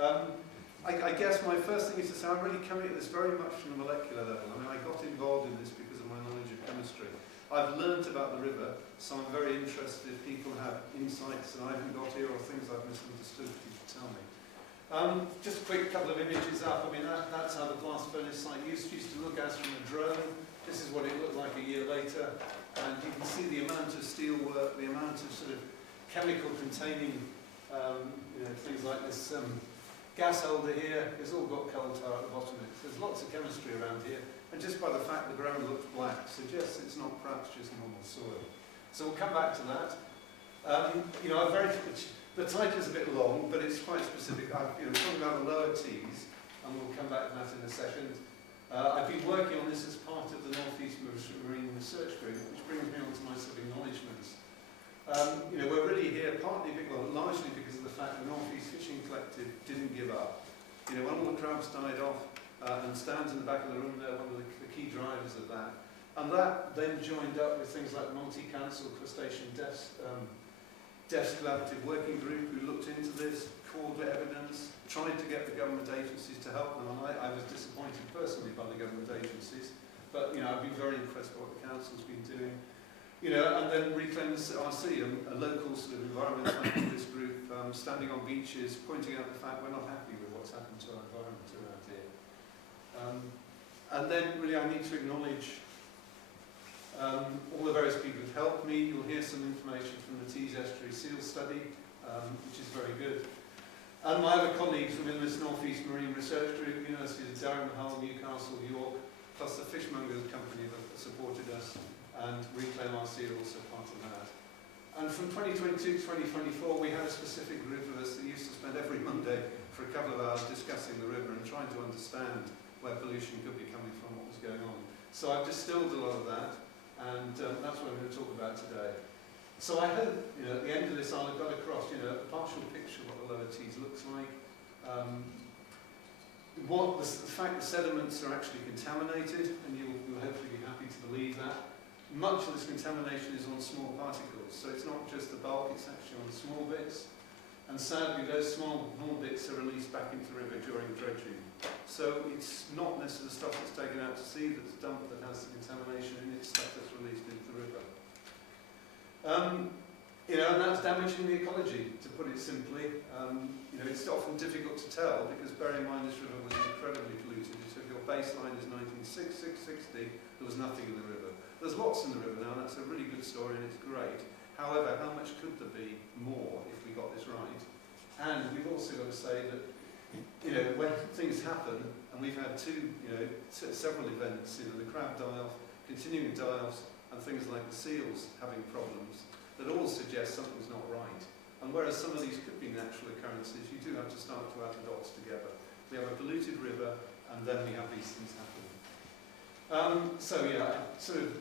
I guess my first thing is to say I'm really coming at this very much from a molecular level. I mean, I got involved in this because of my knowledge of chemistry. I've learnt about the river, so I'm very interested if people have insights that I haven't got here or things I've misunderstood, people tell me. Just a quick couple of images up. I mean, that's how the blast furnace site used to look as from a drone. This is what it looked like a year later. And you can see the amount of steel work, the amount of sort of chemical containing things like this gas holder here. It's all got coal tar at the bottom of it. There's lots of chemistry around here. And just by the fact the ground looks black suggests it's not perhaps just normal soil. So we'll come back to that. The title is a bit long, but it's quite specific. I'm talking about the lower T's, and we'll come back to that in a second. I've been working on this as part of the North East Marine Research Group, which brings me on to my sort of acknowledgements. We're really here largely because of the fact the North East Fishing Collective didn't give up. When all the crabs died off, and stands in the back of the room there, one of the key drivers of that. And that then joined up with things like the Multi-Council Crustacean Deaths Collaborative Working Group, who looked into this, called the evidence, tried to get the government agencies to help them, and I was disappointed personally by the government agencies, but I've been very impressed by what the council's been doing. And then Reclaim the RC, a local sort of environmental activist group, standing on beaches, pointing out the fact we're not happy with what's happened to our environment around here. And then really I need to acknowledge all the various people who've helped me. You'll hear some information from the Tees Estuary Seal study, which is very good. And my other colleagues within this North East Marine Research Group, Universities of Durham, Hull, Newcastle, York, plus the Fishmongers Company that supported us, and Reclaim our Seal also part of that. And from 2022 to 2024, we had a specific group of us that used to spend every Monday for a couple of hours discussing the river and trying to understand where pollution could be coming from, what was going on. So I've distilled a lot of that, and that's what I'm going to talk about today. So I hope, at the end of this, I'll have got across, a partial picture of what the lower Tees looks like. The fact that sediments are actually contaminated, and you'll hopefully be happy to believe that. Much of this contamination is on small particles, so it's not just the bulk, it's actually on the small bits. And sadly, those small bits are released back into the river during dredging. So it's not necessarily the stuff that's taken out to sea that's dumped that has the contamination in it, it's stuff that's released into the river. And that's damaging the ecology, to put it simply. It's often difficult to tell because bear in mind this river was incredibly polluted. So if your baseline is 1960, there was nothing in the river. There's lots in the river now, and that's a really good story and it's great. However, how much could there be more if we got this right? And we've also got to say that, when things happen, and we've had several events, the crab die-off, continuing die-offs, and things like the seals having problems, that all suggest something's not right. And whereas some of these could be natural occurrences, you do have to start to add the dots together. We have a polluted river, and then we have these things happen.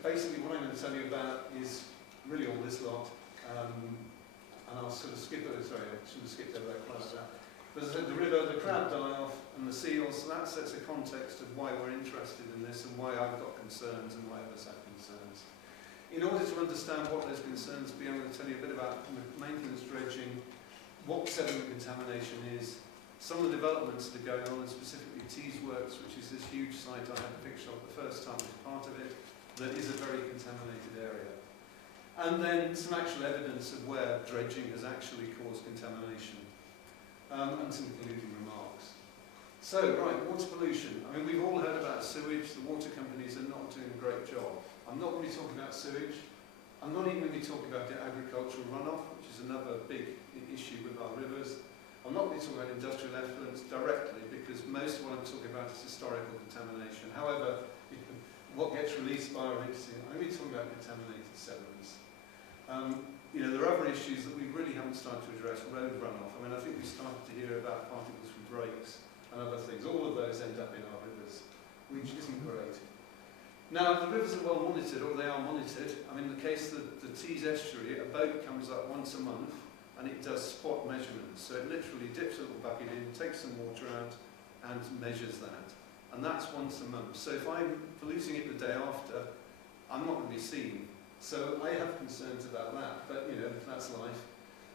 Basically what I'm going to tell you about is really all this lot. And I'll sort of skip over, sorry, I should have skipped over that class. But as I said, the river, the crab die-off, and the seals, so that sets a context of why we're interested in this and why I've got concerns and why others have concerns. In order to understand what those concerns be, I'm going to tell you a bit about maintenance dredging, what sediment contamination is, some of the developments that are going on, and specifically Tees Works, which is this huge site I had a picture of the first time as part of it, that is a very contaminated area. And then some actual evidence of where dredging has actually caused contamination, and some concluding remarks. So, right, water pollution. I mean, we've all heard about sewage. The water companies are not doing a great job. I'm not going to be talking about sewage. I'm not even going to be talking about the agricultural runoff, which is another big issue with our rivers. I'm not going to talk about industrial effluents directly, because most of what I'm talking about is historical contamination. However, what gets released by our mixing, I'm going to be talking about contaminated sediments. There are other issues that we really haven't started to address, road runoff. I mean, I think we started to hear about particles from brakes and other things. All of those end up in our rivers, which isn't great. Now, the rivers are well monitored, or they are monitored. I mean, in the case of the Tees Estuary, a boat comes up once a month and it does spot measurements. So it literally dips a little bucket in, takes some water out and measures that. And that's once a month. So if I'm polluting it the day after, I'm not going to be seen. So I have concerns about that, but that's life.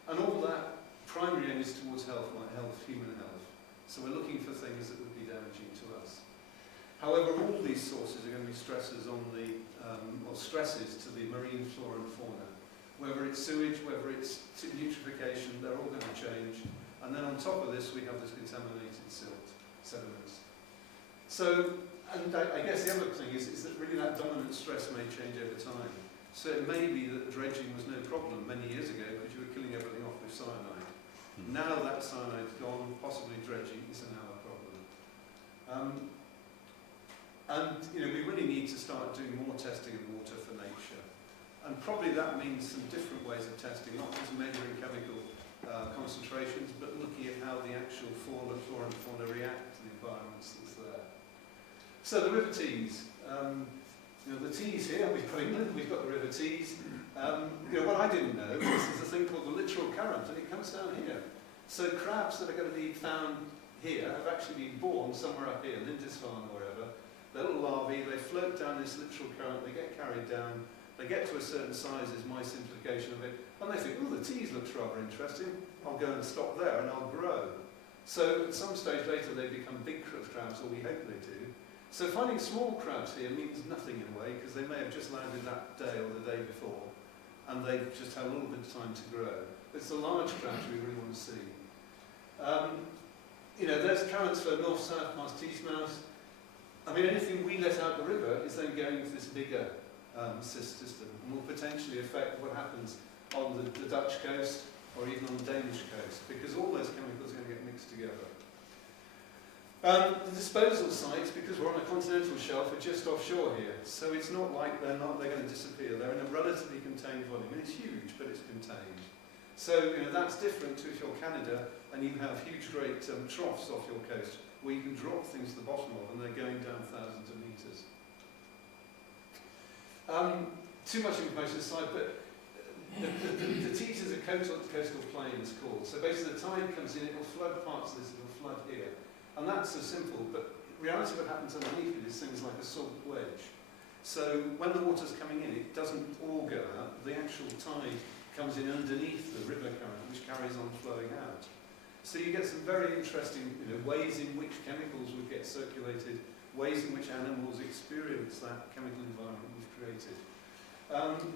And all that primary aim is towards health, like health, human health. So we're looking for things that would be damaging to us. However, all these sources are going to be stresses on the, or stresses to the marine flora and fauna. Whether it's sewage, whether it's eutrophication, they're all going to change. And then on top of this, we have this contaminated silt, sediments. So, and I guess the other thing is that really that dominant stress may change over time. So it may be that dredging was no problem many years ago because you were killing everything off with cyanide. Now that cyanide's gone, possibly dredging is now a problem. And you know, we really need to start doing more testing of water for nature. And probably that means some different ways of testing, not just measuring chemical concentrations, but looking at how the actual flora and fauna react to the environments that's there. So the river Tees. You know, the Tees here, we've got England, we've got the river Tees. You know, what I didn't know is there's a thing called the littoral current, and it comes down here. So crabs that are going to be found here have actually been born somewhere up here, Lindisfarne or wherever. They're little larvae, they float down this littoral current, they get carried down, they get to a certain size is my simplification of it, and they think, oh, the Tees looks rather interesting, I'll go and stop there and I'll grow. So at some stage later they become big crabs, or we hope they do. So finding small crabs here means nothing in a way, because they may have just landed that day or the day before, and they've just had a little bit of time to grow. It's the large crabs we really want to see. You know, there's currents for north-south past Teesmouth. I mean, anything we let out the river is then going into this bigger system, and will potentially affect what happens on the Dutch coast or even on the Danish coast, because all those chemicals are going to get mixed together. The disposal sites, because we're on a continental shelf, are just offshore here, so it's not like they're going to disappear. They're in a relatively contained volume, and it's huge, but it's contained. So you know, that's different to if you're Canada and you have huge, great troughs off your coast where you can drop things to the bottom of, and they're going down thousands of metres. Too much information aside, but the Tees is a coastal plain, it's called. So basically the tide comes in, it will flood parts of this, it will flood here. And that's so simple, but in reality what happens underneath it is things like a salt wedge. So when the water's coming in, it doesn't all go out, the actual tide comes in underneath the river current, which carries on flowing out. So you get some very interesting ways in which chemicals would get circulated, ways in which animals experience that chemical environment we've created.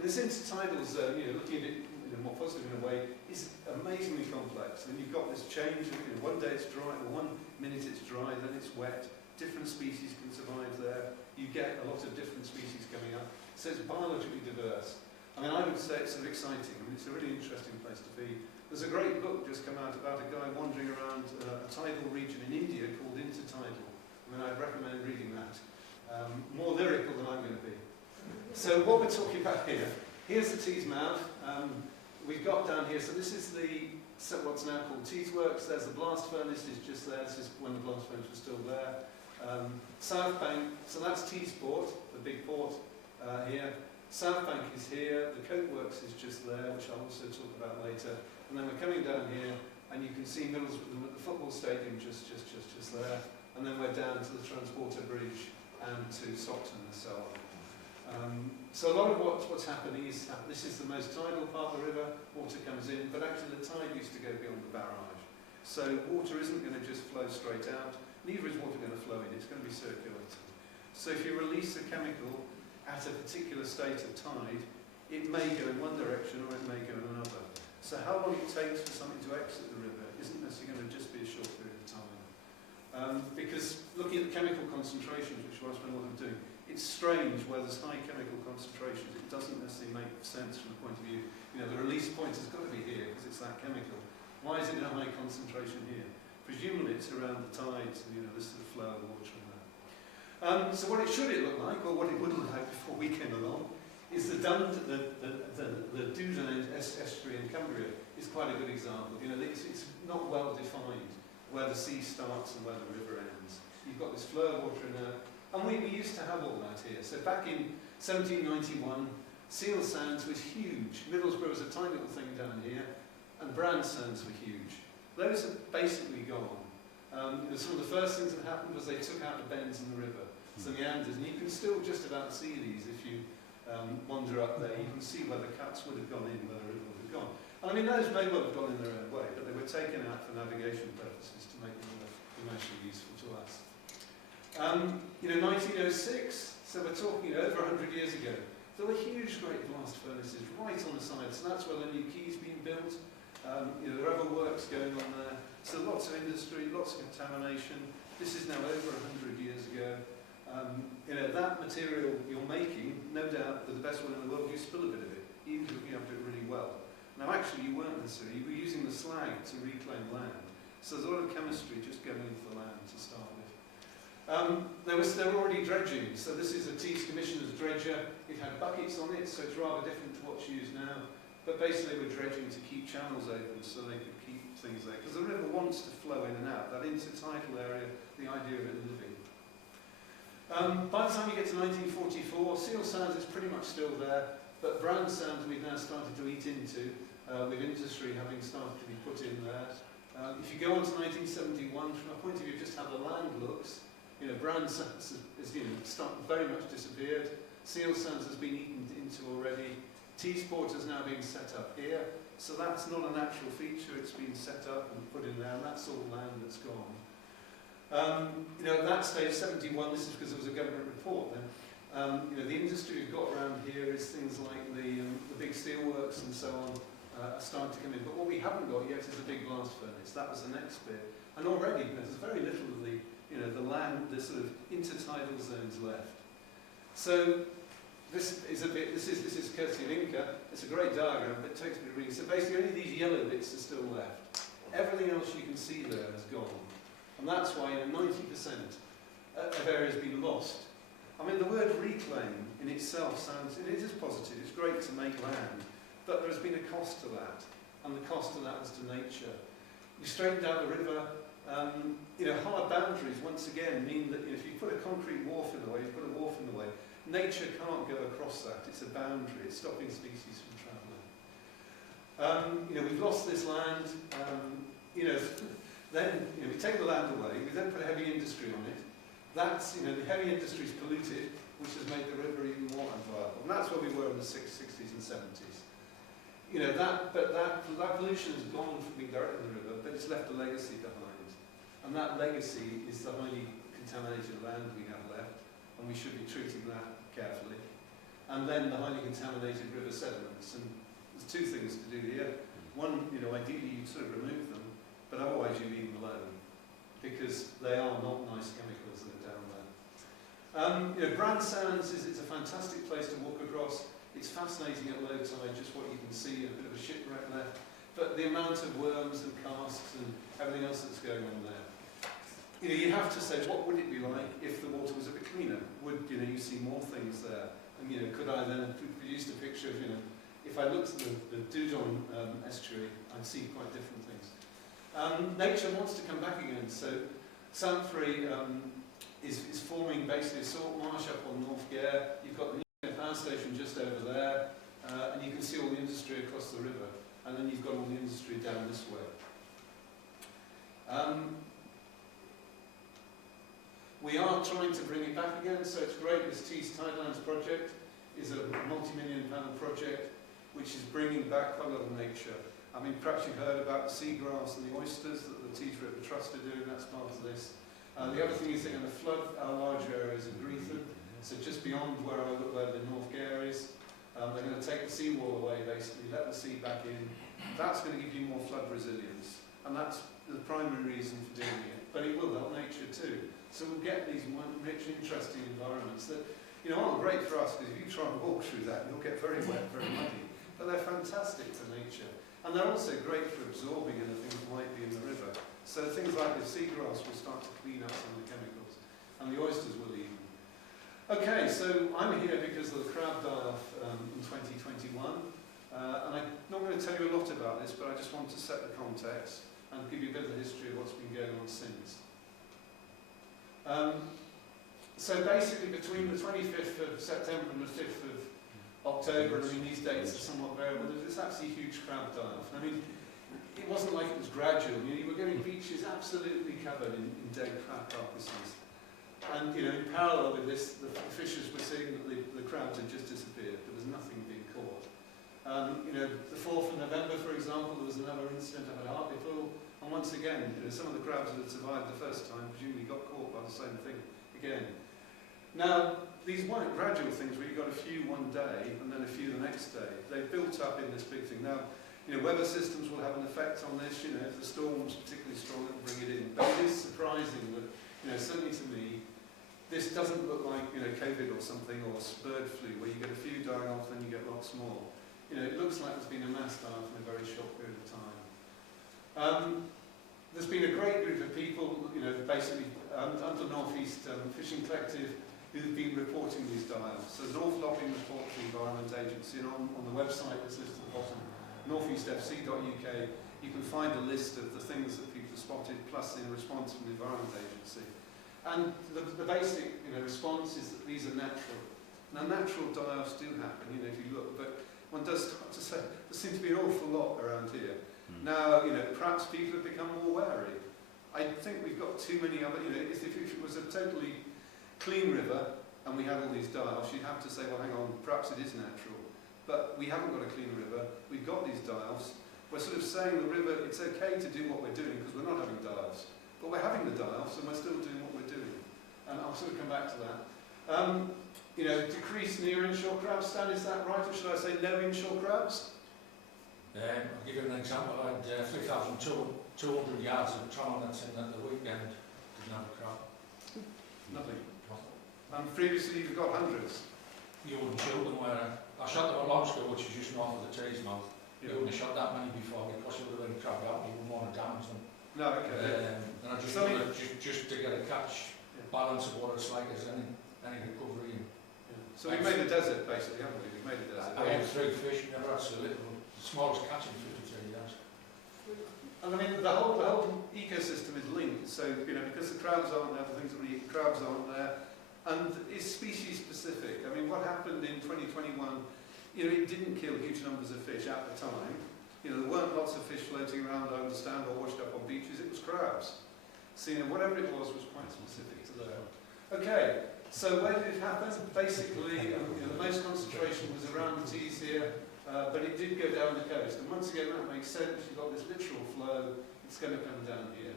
This intertidal zone, looking at it more positive in a way, is amazingly complex. And you've got this change of, one day it's dry, or 1 minute it's dry, then it's wet. Different species can survive there. You get a lot of different species coming up. So it's biologically diverse. I mean, I would say it's sort of exciting. I mean, it's a really interesting place to be. There's a great book just come out about a guy wandering around a tidal region in India called Intertidal. I mean, I'd recommend reading that. More lyrical than I'm going to be. So what we're talking about here, here's the Tees mouth. We've got down here, so this is what's now called Tees Works. There's the blast furnace, is just there. This is when the blast furnace was still there. South Bank, so that's Tees Port, the big port here. South Bank is here, the Coke Works is just there, which I'll also talk about later. And then we're coming down here, and you can see Middlesbrough, the football stadium just there. And then we're down to the Transporter Bridge and to Stockton and so on. So a lot of what's happening is, this is the most tidal part of the river, water comes in, but actually the tide used to go beyond the barrage. So water isn't going to just flow straight out, neither is water going to flow in, it's going to be circulating. So if you release a chemical at a particular state of tide, it may go in one direction or it may go in another. So how long it takes for something to exit the river isn't necessarily going to just be a short period of time. Because looking at the chemical concentrations, which is what I spend a lot of doing, it's strange where there's high chemical concentrations. It doesn't necessarily make sense from the point of view, the release point has got to be here because it's that chemical. Why is it in a high concentration here? Presumably it's around the tides and this sort of flow of water in there. So what should it look like, or what it would look like before we came along, is the Dredging estuary in Cumbria is quite a good example. It's not well defined where the sea starts and where the river ends. You've got this flow of water in there. And we used to have all that here. So back in 1791, Seal Sands was huge. Middlesbrough was a tiny little thing down here, and Brand Sands were huge. Those have basically gone. Some of the first things that happened was they took out the bends in the river, some meanders, and you can still just about see these if you wander up there. You can see where the cuts would have gone in, where the river would have gone. And I mean, those may well have gone in their own way, but they were taken out for navigation purposes to make them work. commercially useful to us. 1906, so we're talking over 100 years ago. There were huge great blast furnaces right on the side, so that's where the new quay's been built. There are other works going on there. So lots of industry, lots of contamination. This is now over 100 years ago. That material you're making, no doubt, with the best one in the world, you spill a bit of it, even if you have to do it really well. Now actually you weren't necessarily, you were using the slag to reclaim land. So there's a lot of chemistry just going into the land to start with. They were already dredging, so this is a Tees Commissioner's dredger. It had buckets on it, so it's rather different to what's used now. But basically they were dredging to keep channels open so they could keep things there. Because the river wants to flow in and out, that intertidal area, the idea of it living. By the time you get to 1944, seal sands is pretty much still there, but brown sands we've now started to eat into, with industry having started to be put in there. If you go on to 1971, from a point of view of just how the land looks, brown sands has very much disappeared. Seal sands has been eaten into already. T-sport is now being set up here, so that's not a natural feature. It's been set up and put in there, and that's all land that's gone. At that stage, 71, this is because there was a government report then. The industry we've got around here is things like the big steelworks and so on are starting to come in. But what we haven't got yet is a big blast furnace. That was the next bit. And already there's very little of the land, the sort of intertidal zones left. So this is courtesy of Inca. It's a great diagram, but it takes a bit of reading. So basically only these yellow bits are still left. Everything else you can see there has gone. And that's why 90% of area has been lost. I mean, the word reclaim in itself it is positive. It's great to make land, but there has been a cost to that. And the cost of that was to nature. You straighten out the river. Hard boundaries, once again, mean that if you put a concrete wharf in the way, you put a wharf in the way, nature can't go across that. It's a boundary. It's stopping species from travelling. We've lost this land. Then we take the land away. We then put heavy industry on it. That's the heavy industry is polluted, which has made the river even more unviable. And that's where we were in the 60s and 70s. That pollution has gone from being direct in the river, but it's left a legacy behind. And that legacy is the highly contaminated land we have left, and we should be treating that carefully. And then the highly contaminated river sediments. And there's two things to do here. One, ideally you'd sort of remove them, but otherwise you leave them alone, because they are not nice chemicals that are down there. Brand Sands it's a fantastic place to walk across. It's fascinating at low tide, just what you can see, a bit of a shipwreck left, but the amount of worms and casts and everything else that's going on there. You have to say, what would it be like if the water was a bit cleaner? Would you see more things there? And could I then have produced a picture of if I looked at the Dudon estuary, I'd see quite different things. Nature wants to come back again, so Santry is forming basically a salt marsh up on North Gare. You've got the nuclear power station just over there, and you can see all the industry across the river, and then you've got all the industry down this way. We are trying to bring it back again, so it's great. This Tees Tidelands project is a multi-million-pound project which is bringing back quite a lot of nature. I mean, perhaps you've heard about the seagrass and the oysters that the Tees River Trust are doing. That's part of this. The other thing is they're going to flood our larger areas of Greetham, so just beyond where the North Gare is. They're going to take the seawall away, basically, let the sea back in. That's going to give you more flood resilience, and that's the primary reason for doing it. But it will help nature too. So we'll get these rich, interesting environments that aren't great for us, because if you try and walk through that, you'll get very wet, very muddy. But they're fantastic for nature. And they're also great for absorbing anything that might be in the river. So things like the seagrass will start to clean up some of the chemicals, and the oysters will even. Okay, so I'm here because of the crab die-off in 2021. And I'm not going to tell you a lot about this, but I just want to set the context and give you a bit of the history of what's been going on since. So basically between the 25th of September and the 5th of October, I mean these dates are somewhat variable, there's actually a huge crab die-off. I mean, it wasn't like it was gradual. You were getting beaches absolutely covered in dead crab carcasses. And in parallel with this, the fishers were seeing that the crabs had just disappeared. There was nothing being caught. The 4th of November, for example, there was another incident up at Harbour Seal, and And once again, some of the crabs that had survived the first time presumably got caught by the same thing again. Now, these weren't gradual things where you got a few one day and then a few the next day. They built up in this big thing. Now, weather systems will have an effect on this. If the storm's particularly strong, it will bring it in. But it is surprising that, certainly to me, this doesn't look like, COVID or something, or bird flu, where you get a few dying off, then you get lots more. It looks like there's been a mass die-off in a very short period of time. There's been a great group of people, basically under North East Fishing Collective, who've been reporting these die-offs. So there's an awful lot being reported to the Environment Agency, and on the website that's listed at the bottom, northeastfc.uk, you can find a list of the things that people have spotted, plus in response from the Environment Agency. And the basic response is that these are natural. Now, natural die-offs do happen, if you look, but one does start to say there seems to be an awful lot around here. Now, perhaps people have become more wary. I think we've got too many other, if it was a totally clean river and we had all these die-offs, you'd have to say, well, hang on, perhaps it is natural. But we haven't got a clean river, we've got these die-offs. We're sort of saying the river, it's okay to do what we're doing because we're not having die-offs. But we're having the die-offs and we're still doing what we're doing. And I'll sort of come back to that. Decrease near inshore crabs, Stan, is that right? Or should I say no inshore crabs? I'll give you an example. I had 3,200 yards of trawl nets in at the weekend. Didn't have a crab. Nothing. And previously you've got hundreds. You wouldn't shoot them where I shot them at Longskow, which is just north of the Tees mouth. You wouldn't have shot that many before because it would have been crabbed out and you wouldn't want to damage them. No, okay. And I just wanted just to get a catch, balance of what it's like as any recovery. So we've made a desert basically, haven't we? We've made a desert. I had 3 fish, never had so little. The smallest catch in 53 years. And I mean, the whole ecosystem is linked. So, because the crabs aren't there, the things that we eat, crabs aren't there. And it's species specific. I mean, what happened in 2021, it didn't kill huge numbers of fish at the time. There weren't lots of fish floating around, I understand, or washed up on beaches. It was crabs. So, whatever it was quite specific to there. Okay, so where did it happen? Basically, the most concentration was around the Tees here, but it did go down the coast. And once again, that makes sense. You've got this literal flow. It's going to come down here.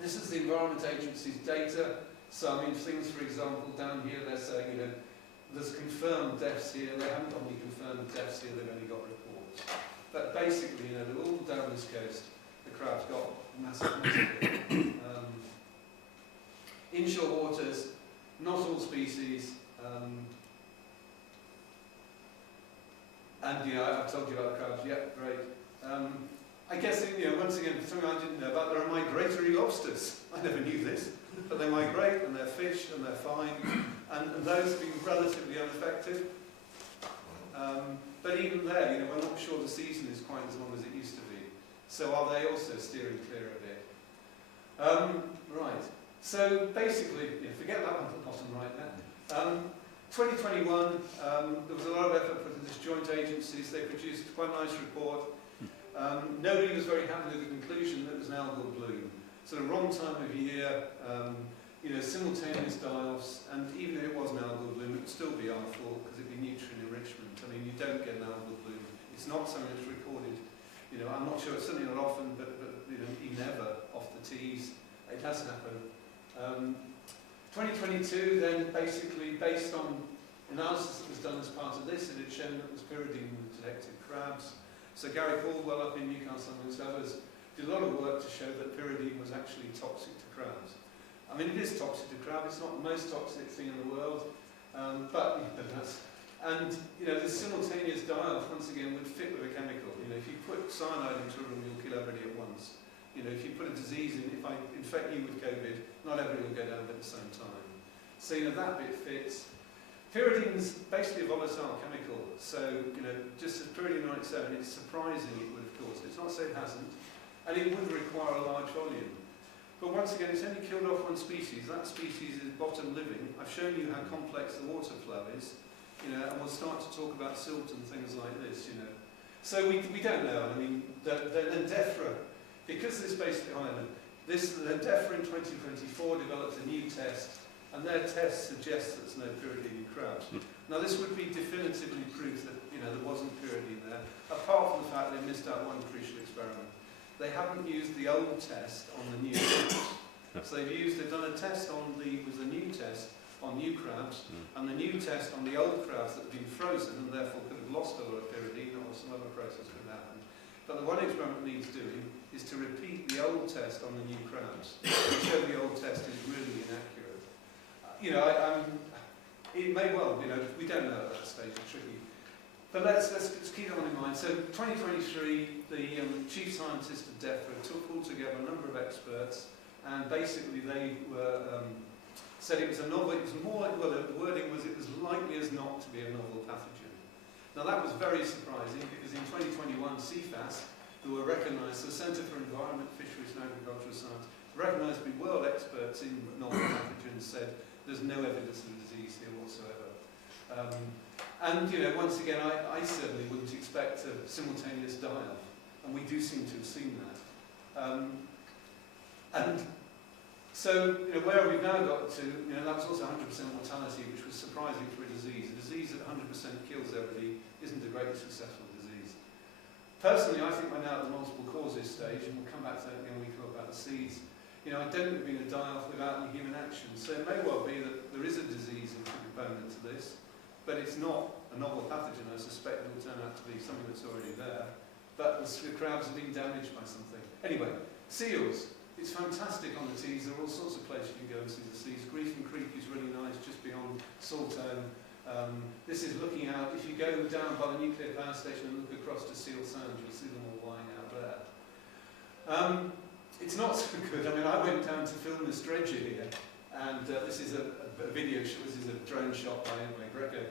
This is the Environment Agency's data. So, things, for example, down here, they're saying, there's confirmed deaths here. They haven't got any confirmed deaths here. They've only got reports. But basically, they're all down this coast. The crabs got massive. Inshore waters, not all species. And I've told you about the crabs. Yep, great. I guess, once again, something I didn't know about, there are migratory lobsters. I never knew this. But they migrate and they're fish and they're fine. And those have been relatively unaffected. But even there, we're not sure the season is quite as long as it used to be. So are they also steering clear a bit? Right. So basically, forget that one at the bottom right there. 2021, there was a lot of effort put into this joint agencies. They produced quite a nice report. Nobody was very happy with the conclusion that it was an algal bloom. So the wrong time of year, simultaneous die-offs, and even if it was an algal bloom, it would still be our fault because it'd be nutrient enrichment. You don't get an algal bloom. It's not something that's recorded. I'm not sure, it's certainly not often, but even ever off the Tees. It has happened. 2022 then, basically based on analysis that was done as part of this, it had shown that it was pyridine detected crabs. So Gary Caldwell up in Newcastle amongst others did a lot of work to show that pyridine was actually toxic to crabs. It is toxic to crab, it's not the most toxic thing in the world, but that's, and the simultaneous die-off once again would fit with a chemical. If you put cyanide into a room, you'll kill everybody at once. If you put a disease in, if I infect you with COVID, not everybody will go down at the same time. So, that bit fits. Pyridine's basically a volatile chemical. So, just as pyridine on its own, it's surprising it would have caused it. It's not to say it hasn't. And it would require a large volume. But once again, it's only killed off one species. That species is bottom living. I've shown you how complex the water flow is. And we'll start to talk about silt and things like this, So we don't know. The DEFRA, because this basically, the DEFRA in 2024 developed a new test, and their test suggests there's no pyridine in crabs. Now this would be definitively proof that there wasn't pyridine there, apart from the fact they missed out one crucial experiment. they haven't used the old test on the new crabs. So they've done a test on was a new test on new crabs, and the new test on the old crabs that have been frozen and therefore could have lost a lot of pyridine or some other process could have happened. But the one experiment needs doing is to repeat the old test on the new crabs to show the old test is really inaccurate. It may well, we don't know at that stage, it's tricky. But let's keep that one in mind. So 2023, the chief scientist of DEFRA pulled together a number of experts, and basically they were, said it was a novel, it was more, well, the wording was it was likely as not to be a novel pathogen. Now that was very surprising because in 2021 CFAS, who were recognised, the Centre for Environment, Fisheries and Agricultural Science, recognised to be world experts in novel pathogens, said there's no evidence of disease here whatsoever. And once again, I certainly wouldn't expect a simultaneous die-off, and we do seem to have seen that. And so, where have we now got to? That was also 100% mortality, which was surprising for a disease. A disease that 100% kills everybody isn't a greatly successful disease. Personally, I think we're now at the multiple causes stage, and we'll come back to that when we talk about the seeds. I don't think there's been a die-off without any human action. So it may well be that there is a disease component to this, but it's not a novel pathogen. I suspect it will turn out to be something that's already there. But the crabs have been damaged by something. Anyway, seals. It's fantastic on the Tees. There are all sorts of places you can go and see the seas. Griefin Creek is really nice, just beyond Saltholme. This is looking out. If you go down by the nuclear power station and look across to Seal Sound, you'll see them all lying out there. It's not so good. I went down to film this dredger here, and this is a video shot. This is a drone shot by Greco.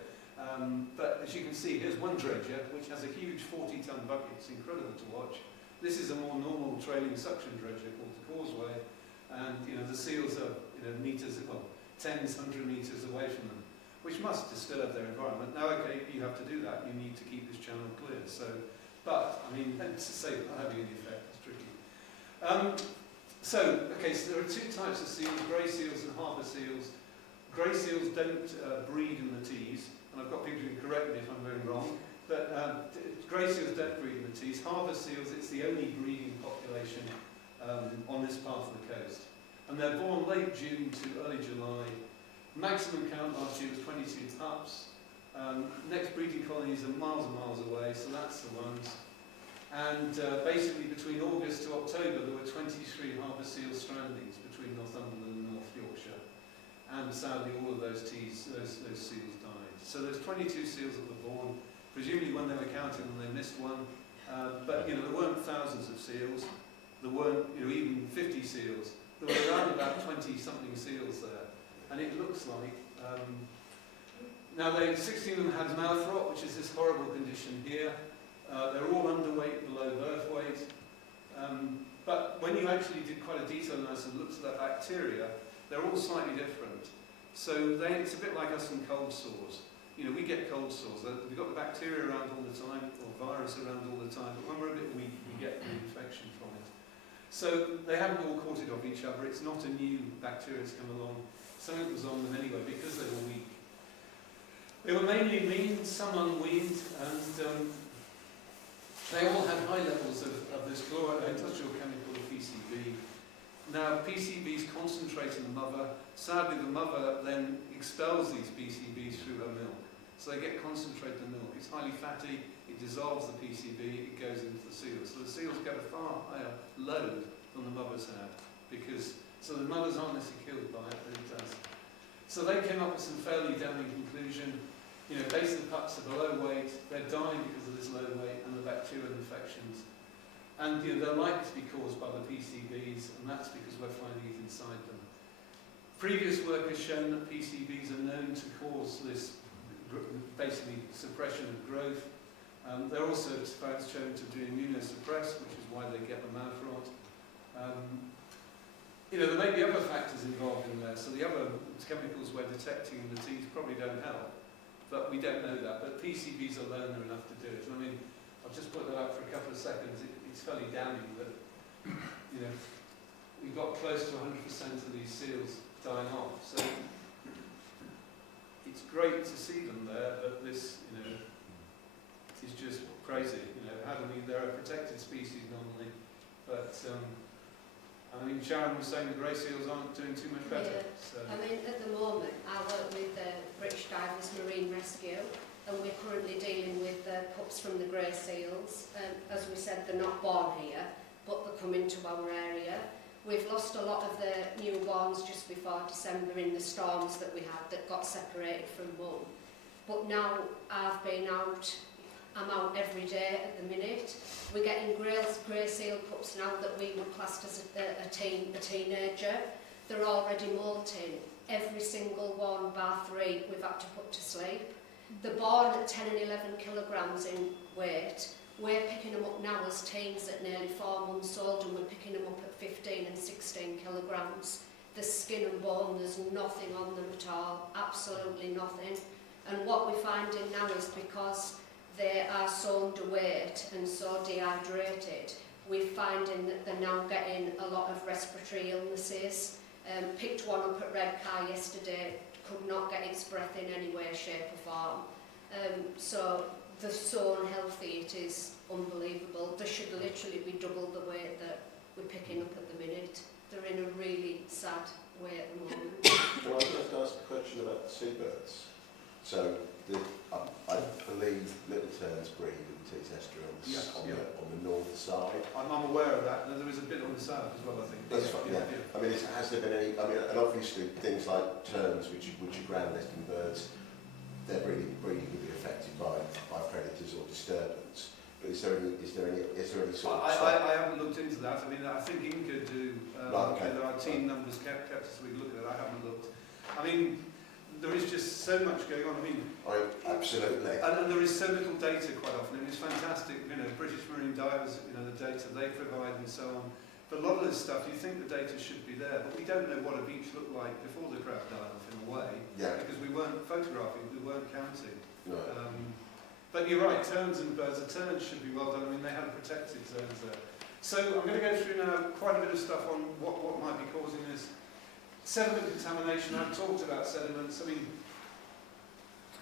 But as you can see, here's one dredger which has a huge 40-ton bucket. It's incredible to watch. This is a more normal trailing suction dredger called the Causeway, and the seals are meters, well, tens, 100 meters away from them, which must disturb their environment. Now, okay, you have to do that. You need to keep this channel clear. So, to say that having any effect is tricky. So there are two types of seals: grey seals and harbour seals. Grey seals don't breed in the Tees, and I've got people who can correct me if I'm going wrong. But grey seals don't breed in the Tees. Harbour seals, it's the only breeding population on this part of the coast. And they're born late June to early July. Maximum count last year was 22 pups. Next breeding colonies are miles and miles away, so that's the ones. And basically between August to October there were 23 harbour seal strandings between Northumberland and North Yorkshire. And sadly all of those seals died. So there's 22 seals that were born. Presumably when they were counting them, they missed one. But there weren't thousands of seals. There weren't even 50 seals. There were around about 20-something seals there. And it looks like... now, 16 of them had mouth rot, which is this horrible condition here. They're all underweight, below birth weight. But when you actually did quite a detailed analysis and looked at their bacteria, they're all slightly different. So it's a bit like us in cold sores. We get cold sores. We've got the bacteria around all the time, or virus around all the time, but when we're a bit weak, we get an infection from it. So they haven't all caught it off each other. It's not a new bacteria that's come along. Something was on them anyway, because they were weak. They were mainly weaned, some unweaned, and they all had high levels of this industrial chemical PCB. Now, PCBs concentrate in the mother. Sadly, the mother then expels these PCBs through her milk. So they get concentrated in the milk. It's highly fatty, it dissolves the PCB, it goes into the seals. So the seals get a far higher load than the mothers had. So the mothers aren't necessarily killed by it, but it does. So they came up with some fairly damning conclusion. Basically the pups are below weight, they're dying because of this low weight and the bacterial infections. And they're likely to be caused by the PCBs, and that's because we're finding it inside them. Previous work has shown that PCBs are known to cause this, basically, suppression of growth. They're also shown to do immunosuppress, which is why they get the mouth rot. There may be other factors involved in there, so the other chemicals we're detecting in the teeth probably don't help, but we don't know that. But PCBs alone are enough to do it. I'll just put that up for a couple of seconds. It's fairly damning that, we've got close to 100% of these seals dying off. So it's great to see them there, but this, is just crazy. They're a protected species normally, But I mean, Sharon was saying the grey seals aren't doing too much better. Yeah. So. I mean, at the moment, I work with the British Divers Marine Rescue, and we're currently dealing with the pups from the grey seals. As we said, they're not born here, but they're coming to our area. We've lost a lot of the newborns just before December in the storms that we had that got separated from mum. But now I've been out, I'm out every day at the minute. We're getting grey seal pups now that we would class as a teenager. They're already molting. Every single one, bar 3, we've had to put to sleep. They're born at 10 and 11 kilograms in weight. We're picking them up now as teens at nearly 4 months old, and we're picking them up at 15 and 16 kilograms. The skin and bone, there's nothing on them at all, absolutely nothing. And what we're finding now is because they are so underweight and so dehydrated, we're finding that they're now getting a lot of respiratory illnesses. Picked one up at Redcar yesterday, could not get its breath in any way, shape or form. So they're so unhealthy, it is unbelievable. They should literally be double the weight that we're picking up at the minute. They're in a really sad way at the moment. Well, I'd like to ask a question about seabirds. So, I believe little terns breed with the T-tester on the north side. I'm aware of that. There is a bit on the south as well, I think. That's right, yeah. I mean, has there been any, and obviously things like terns, which are ground nesting birds, their breeding can be affected by predators or disturbance. But is there any sort of... I haven't looked into that. I mean, I think Inca do. Right, okay. There are team numbers kept as we look at it. I haven't looked. I mean, there is just so much going on. I mean, absolutely. And there is so little data quite often. And it's fantastic, you know, British Marine Divers, you know, the data they provide and so on. But a lot of this stuff, you think the data should be there, but we don't know what a beach looked like before the crab died off in a way. Yeah. Because we weren't photographing, we weren't counting. No. But you're right, terns and birds of terns should be well done. I mean, they have protected zones there. So I'm going to go through now quite a bit of stuff on what might be causing this. Sediment contamination, I've talked about sediments. I mean,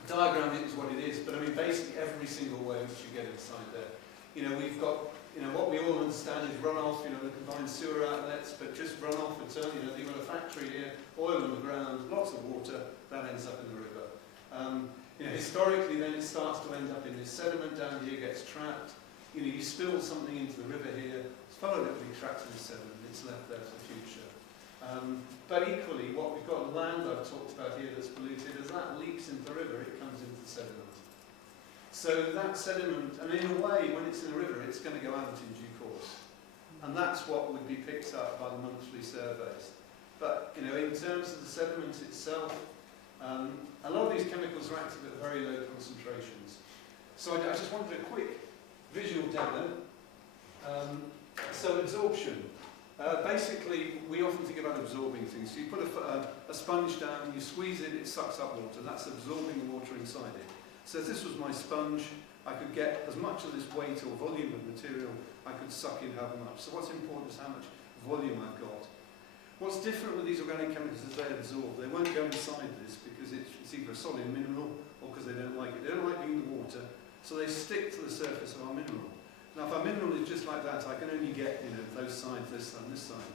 diagram is what it is, but I mean, basically every single way which you get inside there. You know, we've got, you know, what we all understand is runoff, you know, the combined sewer outlets, but just runoff in turn, you know, you've got a factory here, oil on the ground, lots of water, that ends up in the river. You know, historically then it starts to end up in this sediment down here, gets trapped. You know, you spill something into the river here, it's followed up, being trapped in the sediment, it's left there for the future. But equally, what we've got land I've talked about here that's polluted, as that leaks into the river, it comes into the sediment. So that sediment, and in a way, when it's in the river, it's going to go out in due course. And that's what would be picked up by the monthly surveys. But, you know, in terms of the sediment itself, a lot of these chemicals are active at very low concentrations. So I just wanted a quick visual demo. So absorption. Basically, we often think about absorbing things. So you put a sponge down, you squeeze it, it sucks up water. That's absorbing the water inside it. So if this was my sponge, I could get as much of this weight or volume of material, I could suck in however much. So what's important is how much volume I've got. What's different with these organic chemicals is they absorb. They won't go inside this because it's either a solid mineral or because they don't like it. They don't like being in the water, so they stick to the surface of our mineral. Now, if our mineral is just like that, I can only get, you know, those sides, this side, this side.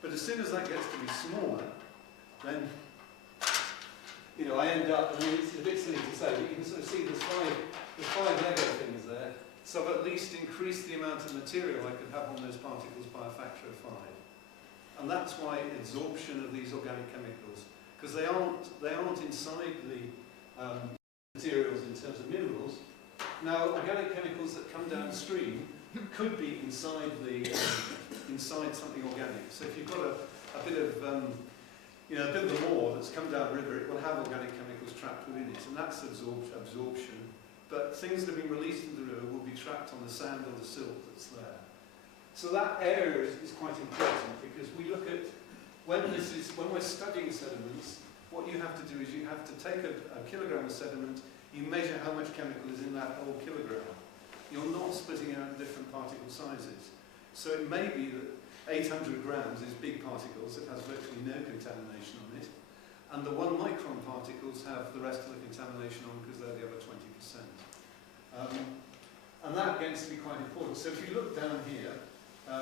But as soon as that gets to be smaller, then, you know, I end up, I mean, it's a bit silly to say, but you can sort of see there's five Lego things there. So I've at least increased the amount of material I could have on those particles by a factor of 5. And that's why absorption of these organic chemicals, because they aren't inside the materials in terms of minerals. Now, organic chemicals that come downstream could be inside inside something organic. So if you've got a bit of you know, a bit of the moor that's come down river, it will have organic chemicals trapped within it, and that's absorption. But things that have been released into the river will be trapped on the sand or the silt that's there. So that area is quite important, because we look at when we're studying sediments, what you have to do is you have to take a kilogram of sediment, you measure how much chemical is in that whole kilogram. You're not splitting out different particle sizes. So it may be that 800 grams is big particles that has virtually no contamination on it, and the 1 micron particles have the rest of the contamination on because they're the other 20%. And that gets to be quite important. So if you look down here,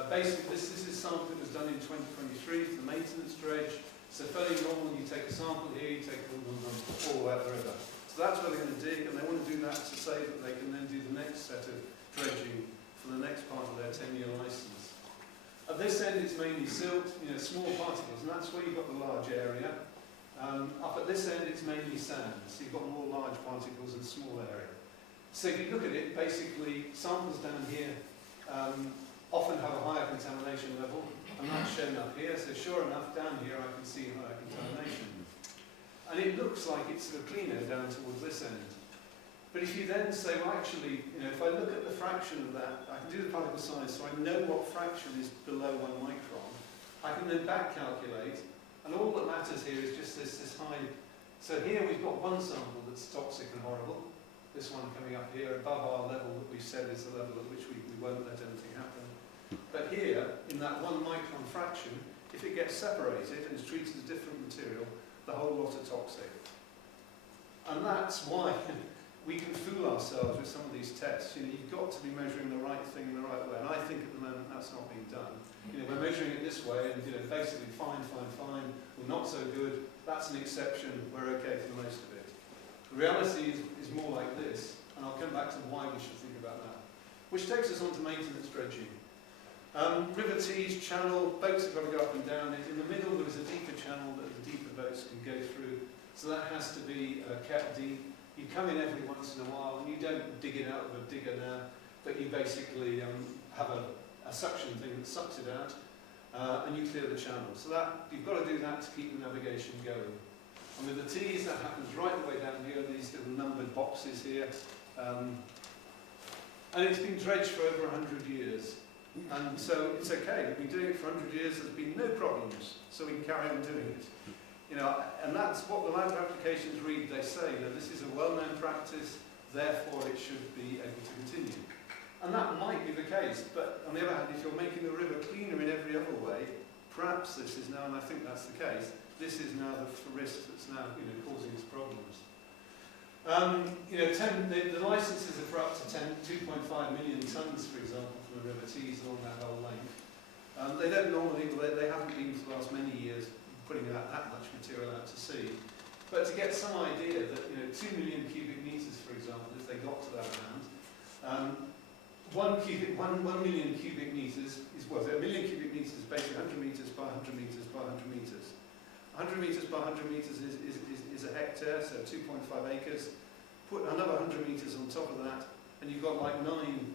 Basically, this is sample that was done in 2023 for the maintenance dredge. So fairly normal, you take a sample here, you take all the way up the river. So that's where they're going to dig, and they want to do that to say that they can then do the next set of dredging for the next part of their 10-year licence. At this end, it's mainly silt, small particles, and that's where you've got the large area. Up at this end, it's mainly sand, so you've got more large particles and small area. So if you look at it, basically, samples down here often have a higher contamination level, and that's shown up here. So sure enough, down here I can see higher contamination. And it looks like it's sort of cleaner down towards this end. But if you then say, well actually, if I look at the fraction of that, I can do the particle size, so I know what fraction is below 1 micron. I can then back calculate, and all that matters here is just this high. So here we've got one sample that's toxic and horrible. This one coming up here above our level that we've said is the level at which we won't let anything happen. But here, in that 1 micron fraction, if it gets separated and is treated as different material, the whole lot are toxic. And that's why we can fool ourselves with some of these tests. You've got to be measuring the right thing in the right way. And I think at the moment that's not being done. We're measuring it this way, and basically fine, we're not so good. That's an exception. We're okay for most of it. The reality is more like this, and I'll come back to why we should think about that. Which takes us on to maintenance dredging. River Tees, channel, boats have got to go up and down it. In the middle there is a deeper channel that the deeper boats can go through, so that has to be kept deep. You come in every once in a while, and you don't dig it out of a digger now, but you basically have a suction thing that sucks it out, and you clear the channel. So that you've got to do that to keep the navigation going. And with the T's, that happens right the way down here, these little numbered boxes here. And it's been dredged for over 100 years. And so it's okay. We've been doing it for 100 years, there's been no problems, so we can carry on doing it. And that's what the land applications read. They say that this is a well-known practice, therefore it should be able to continue. And that might be the case, but on the other hand, if you're making the river cleaner in every other way, perhaps this is now, and I think that's the case, this is now the risk that's now causing us problems. The licences are for up to 2.5 million tonnes, for example, from the River Tees along that whole length. They don't normally, they haven't been for the last many years putting out that much material out to sea. But to get some idea that 2 million cubic metres, for example, if they got to that amount, 1 million cubic metres is what? A million cubic metres is basically 100 metres by 100 metres by 100 metres. 100 metres by 100 metres is a hectare, so 2.5 acres. Put another 100 metres on top of that, and you've got like nine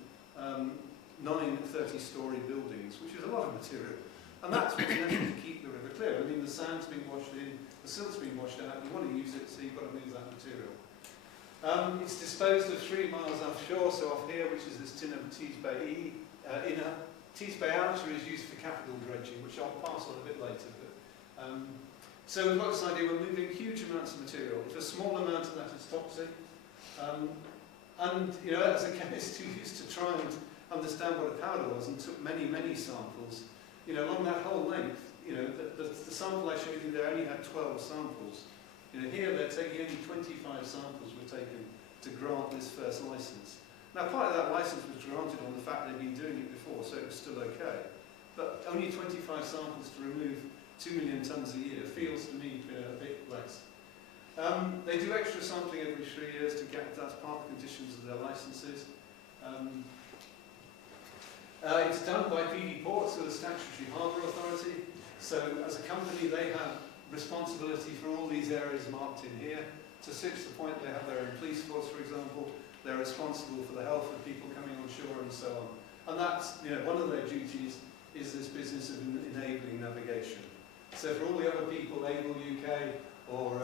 30-storey buildings, which is a lot of material. And that's what's necessary to keep the river clear. I mean, the sand's been washed in, the silt's been washed out, you want to use it, so you've got to move that material. It's disposed of 3 miles offshore, so off here, which is this Tees Bay inner. Tees Bay outer is used for capital dredging, which I'll pass on a bit later. But, so we've got this idea, we're moving huge amounts of material. If a small amount of that is toxic, and as a chemist who used to try and understand what a powder was and took many samples, along that whole length, the sample I showed you there only had 12 samples. Here they're taking only 25 samples were taken to grant this first licence. Now part of that licence was granted on the fact they'd been doing it before, so it was still okay. But only 25 samples to remove 2 million tonnes a year feels to me a bit less. They do extra sampling every 3 years to get, that's part of the conditions of their licences. It's done by PD Ports, so the statutory harbour authority. So as a company, they have responsibility for all these areas marked in here. To such the point they have their own police force, for example. They're responsible for the health of people coming on shore and so on. And that's, one of their duties is this business of enabling navigation. So for all the other people, Able UK or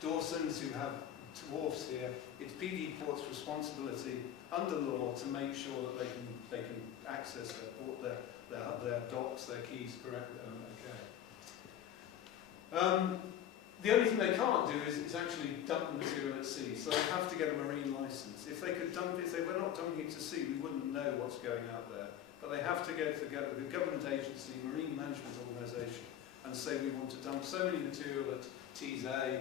Dawson's who have wharfs here, it's PD Port's responsibility under law to make sure that they can access their port, their docks, their quays correctly. The only thing they can't do is actually dump the material at sea, so they have to get a marine licence. If they could dump it, if they were not dumping it to sea, we wouldn't know what's going out there. But they have to go to the government agency, marine management organisation, and say we want to dump so many material at Tees A,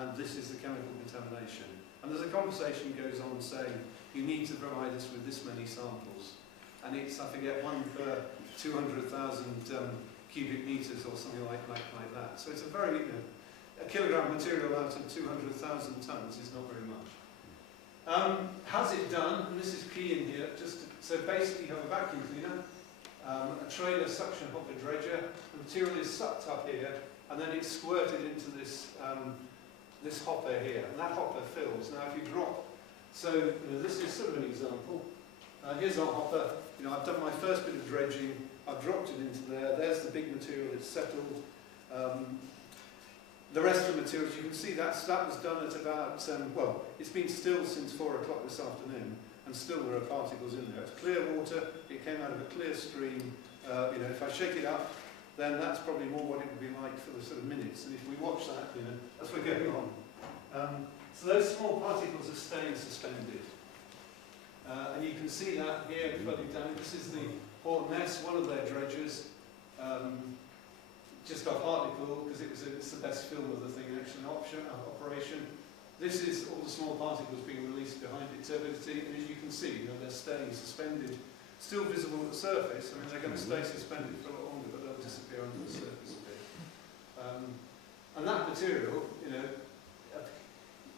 and this is the chemical contamination. And there's a conversation goes on saying, you need to provide us with this many samples. and it's, I forget, 1 per 200,000 cubic metres or something like that. So it's a very, a kilogram of material out of 200,000 tonnes is not very much. Has it done, and this is key in here, so basically you have a vacuum cleaner, a trailer suction hopper dredger, the material is sucked up here, and then it's squirted into this this hopper here, and that hopper fills. Now if you drop, so this is sort of an example. Here's our hopper. I've done my first bit of dredging, I've dropped it into there, there's the big material, it's settled. The rest of the materials, you can see that was done at about, well, it's been still since 4 o'clock this afternoon, and still there are particles in there. It's clear water, it came out of a clear stream. If I shake it up, then that's probably more what it would be like for the sort of minutes. And if we watch that, as we're going on. So those small particles are staying suspended. And you can see that here flooding down. This is the Port Ness, one of their dredgers, just off Hartlepool, because it's the best film of the thing, actually, operation. This is all the small particles being released behind its turbidity, and as you can see, they're staying suspended, still visible at the surface. I mean, they're going to stay suspended for a lot longer, but they'll disappear under the surface a bit. And that material,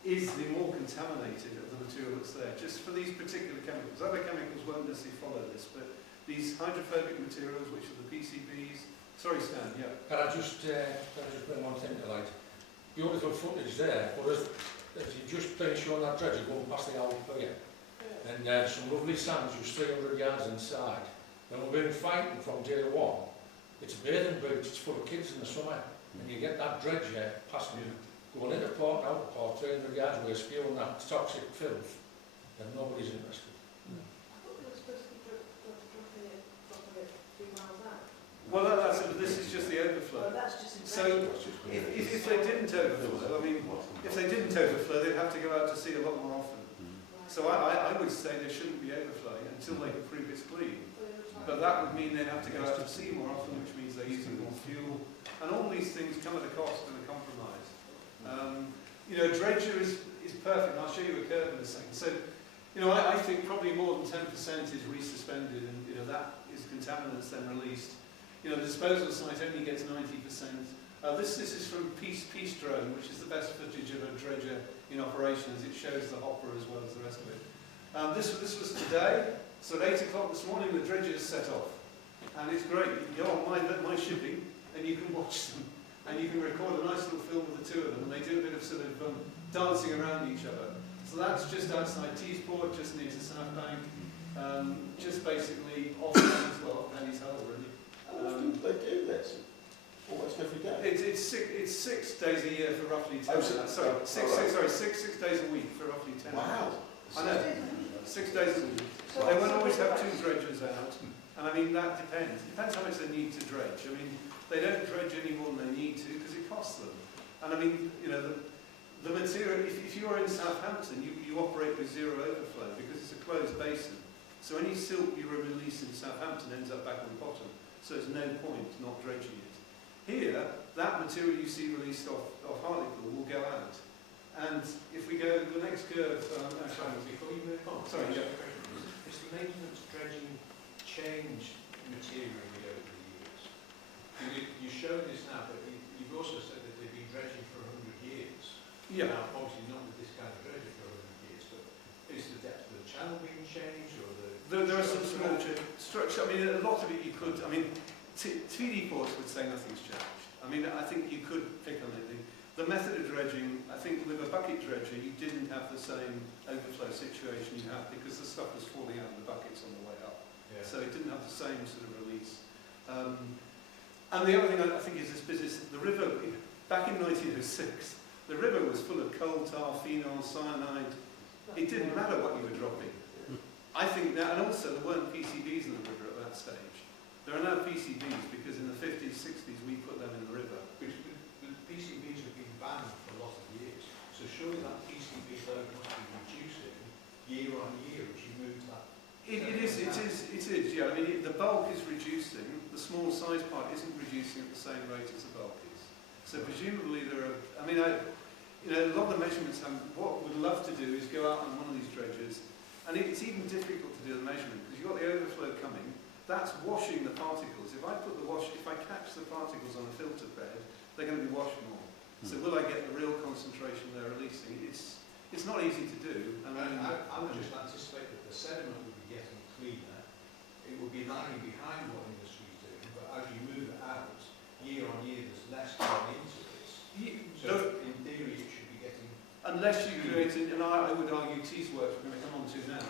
is the more contaminated of the material that's there, just for these particular chemicals. Other chemicals won't necessarily follow this, but these hydrophobic materials, which are the PCBs. Sorry, Stan, yeah. Can I just bring one thing to light? Beautiful footage there, but as you just been showing that dredger going past the old pier, and some lovely sands just 300 yards inside. And we've been fighting from day one. It's a bathing beach, it's full of kids in the summer, and you get that dredger passing you, going into port and out of port, 300 yards away, spewing that toxic filth, and nobody's interested. I thought they were supposed to be dropping it 3 miles out. Well, that's it, but this is just the overflow. Well, that's just So, if they didn't overflow, if they didn't overflow, they'd have to go out to sea a lot more often. So I would say they shouldn't be overflowing until they can prove it's clean. But that would mean they'd have to go out to sea more often, which means they're using more fuel. And all these things come at a cost and a compromise. Dredger is perfect, and I'll show you a curve in a second. So, I think probably more than 10% is resuspended, and that is contaminants then released. The disposal site only gets 90%. This is from Peace Drone, which is the best footage of a dredger in operation, as it shows the hopper as well as the rest of it. This was today, so at 8 o'clock this morning the dredger is set off. And it's great, you can go on my shipping and you can watch them. And you can record a nice little film of the two of them, and they do a bit of sort of dancing around each other. So that's just outside Teesport, just near to South Bank, just basically off Penny's Hull, really. How often do they do this? Almost every day? It's 6 days a year for roughly 10 hours. Six days a week for roughly 10 hours. Wow. I know, 6 days a week. They won't always have 2 dredgers out, and that depends. It depends how much they need to dredge. They don't dredge any more than they need to because it costs them. And the material, if you're in Southampton, you operate with zero overflow because it's a closed basin. So any silt you release in Southampton ends up back on the bottom. So there's no point not dredging it. Here, that material you see released off Hartlepool will go out. And if we go the next curve, before you move on, sorry, yeah. Is the maintenance dredging changed materially over the years? You show this now, but you've also said that they've been dredging for 100 years. Yeah. Now, obviously not with this kind of dredging for 100 years, but is the depth of the channel being changed, or There are some small structure. A lot of it you could. TD ports would say nothing's changed. I think you could pick on it. The method of dredging, I think with a bucket dredger, you didn't have the same overflow situation you have because the stuff was falling out of the buckets on the way up. Yeah. So it didn't have the same sort of release. And the other thing I think is this business, the river, back in 1906, the river was full of coal tar, phenol, cyanide. It didn't matter what you were dropping. I think now, and also there weren't PCBs in the river at that stage. There are now PCBs because in the 50s, 60s we put them in the river. Which the PCBs have been banned for a lot of years. So surely that PCB load must be reducing year on year as you move that. It is, yeah. The bulk is reducing. The small size part isn't reducing at the same rate as the bulk is. So presumably there are, a lot of the measurements, what we'd love to do is go out on one of these dredgers, and it's even difficult to do the measurement because you've got the overflow coming. that's washing the particles. If I catch the particles on a filter bed, they're going to be washed more. So will I get the real concentration they're releasing? It's not easy to do. I would just anticipate that the sediment would be getting cleaner. It would be lagging behind what industry is doing, but as you move it out, year on year, there's less going into it. So in theory, it should be getting... Unless you create it, and I would argue T's work, we're going to come on to now,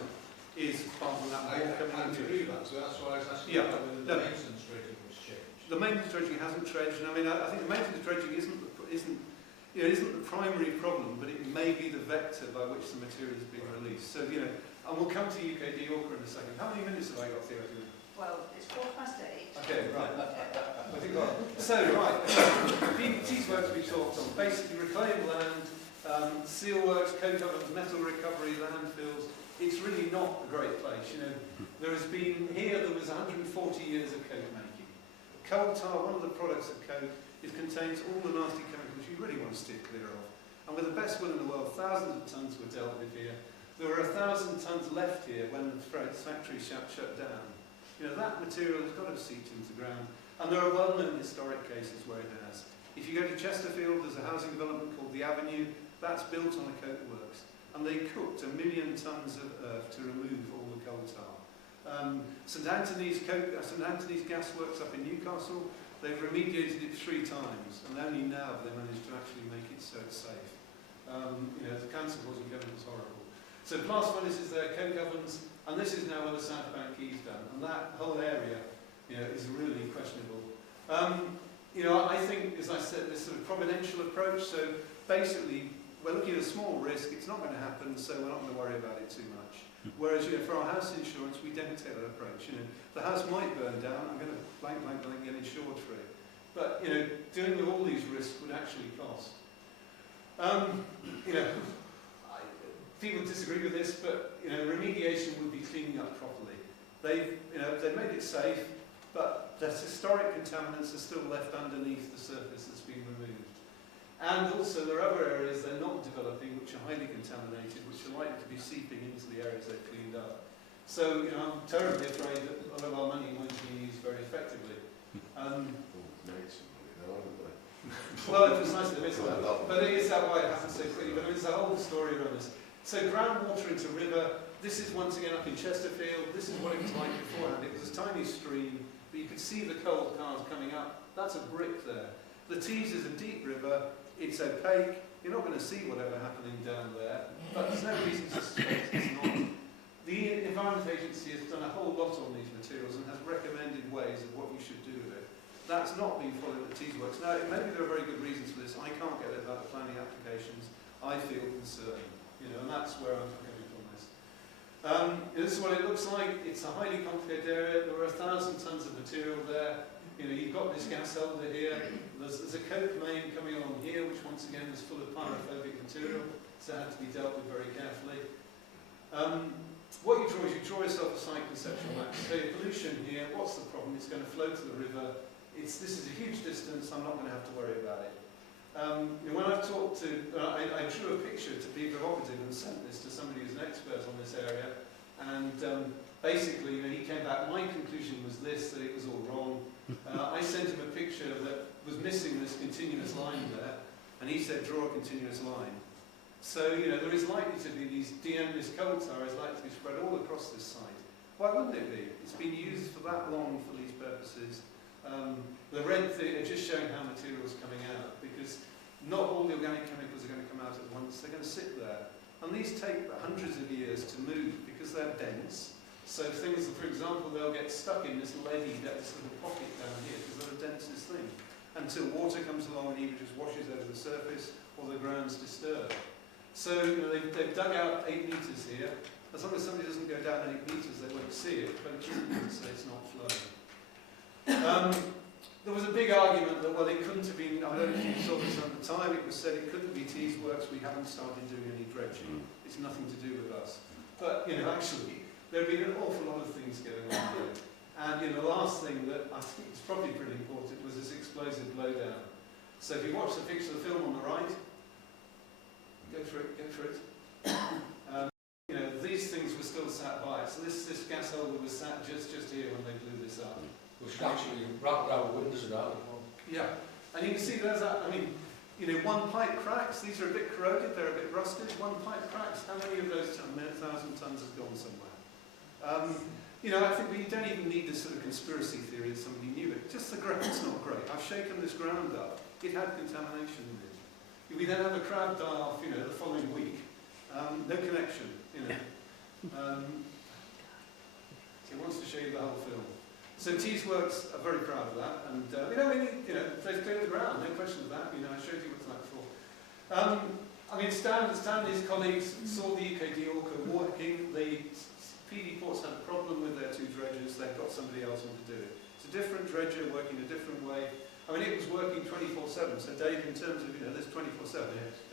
is part of that more coming into it. agree with that, so that's why I was asking about whether the maintenance dredging was changed. The maintenance dredging hasn't dredged, and I mean, I think the maintenance dredging isn't the primary problem, but it may be the vector by which the material is being released. So, and we'll come to UK Yorker in a second. How many minutes have I got, theoretically? Well, it's 8:15. Okay, right. I think so, right. T's works we talked on. Basically, reclaimed land, seal works, coke ovens, metal recovery, landfills. It's really not a great place. There was 140 years of coke making. Coal tar, one of the products of coke, it contains all the nasty chemicals you really want to steer clear of. And with the best will in the world, thousands of tons were dealt with here. There were 1,000 tons left here when the factory shut down. That material has got to seep into the ground. And there are well-known historic cases where it has. If you go to Chesterfield, there's a housing development called The Avenue. That's built on a coke works. And they cooked 1 million tons of earth to remove all the coal tar. St Anthony's gasworks up in Newcastle, they've remediated it 3 times, and only now have they managed to actually make it so it's safe. The cancer-causing chemicals horrible. So blast furnaces there, coke ovens, and this is now where the South Bank Quay's done, and that whole area, is really questionable. I think, as I said, this sort of providential approach. So basically, we're looking at a small risk. It's not going to happen, so we're not going to worry about it too much. Whereas, for our house insurance, we don't take that approach. The house might burn down. I'm going to blank get insured for it. But dealing with all these risks would actually cost. People disagree with this, but remediation would be cleaning up properly. They've made it safe, but the historic contaminants are still left underneath the surface that's been removed. And also there are other areas they're not developing which are highly contaminated, which are likely to be seeping into the areas they've cleaned up. So I'm terribly afraid that a lot of our money won't be used very effectively. Well, it's nice to admit that, but it is that way it happens so quickly. But there's a whole story around this. So groundwater into river, this is once again up in Chesterfield. This is what it was like beforehand. It was a tiny stream, but you could see the coal cars coming up. That's a brick there. The Tees is a deep river. It's opaque. You're not going to see whatever happening down there, but there's no reason to suspect it's not. The Environment Agency has done a whole lot on these materials and has recommended ways of what you should do with it. That's not been followed at Tees works. Now, maybe there are very good reasons for this. I can't get it about the planning applications. I feel concerned, and that's where I'm coming from this. This is what it looks like. It's a highly complicated area. There are 1,000 tons of material there. You've got this gas holder here. There's a coke main coming along here, which once again is full of pyrophobic material, so it had to be dealt with very carefully. What you draw is you draw yourself a site conceptual map. So your pollution here, what's the problem? It's going to flow to the river. This is a huge distance. I'm not going to have to worry about it. When I've talked to, I drew a picture to be provocative and sent this to somebody who's an expert on this area, and basically, he came back. My conclusion was this: that it was all wrong. I sent him a picture that was missing this continuous line there, and he said, draw a continuous line. So, there is likely to be this coal tar is likely to be spread all across this site. Why wouldn't it be? It's been used for that long for these purposes. The red thing are just showing how material is coming out, because not all the organic chemicals are going to come out at once. They're going to sit there. And these take hundreds of years to move because they're dense. So things, for example, they'll get stuck in this leady, this little pocket down here, because they're the densest thing, until water comes along and either just washes over the surface or the ground's disturbed. So they've dug out 8 metres here. As long as somebody doesn't go down 8 metres, they won't see it, but it isn't to say it's not flowing. There was a big argument that, well, it couldn't have been, I don't know if you saw this at the time, it was said it couldn't be T's works, we haven't started doing any dredging. It's nothing to do with us. But, actually, there have been an awful lot of things going on here. And, the last thing that I think is probably pretty important was this explosive blowdown. So if you watch the picture of the film on the right, go for it. These things were still sat by. So this gas holder was sat just here when they blew this this up. We should actually wrap our windows about it. Yeah, and you can see there's that, I mean, you know, one pipe cracks, these are a bit corroded, they're a bit rusted, one pipe cracks, how many of those 1,000 tonnes has gone somewhere? You know, I think we don't even need this sort of conspiracy theory that somebody knew it. Just the ground's not great. I've shaken this ground up. It had contamination in it. We then have a crab die off, you know, the following week. No connection, you know. He wants to show you the whole film. So T's Works are very proud of that, and you know, they've cleared the ground, no question of that. You know, I showed you what's that for. I mean, Stan and his colleagues saw the UKD Orca working. The PD Ports had a problem with their 2 dredgers. They've got somebody else on to do it. It's a different dredger working a different way. I mean, it was working 24/7. So Dave, in terms of, you know, this 24/7,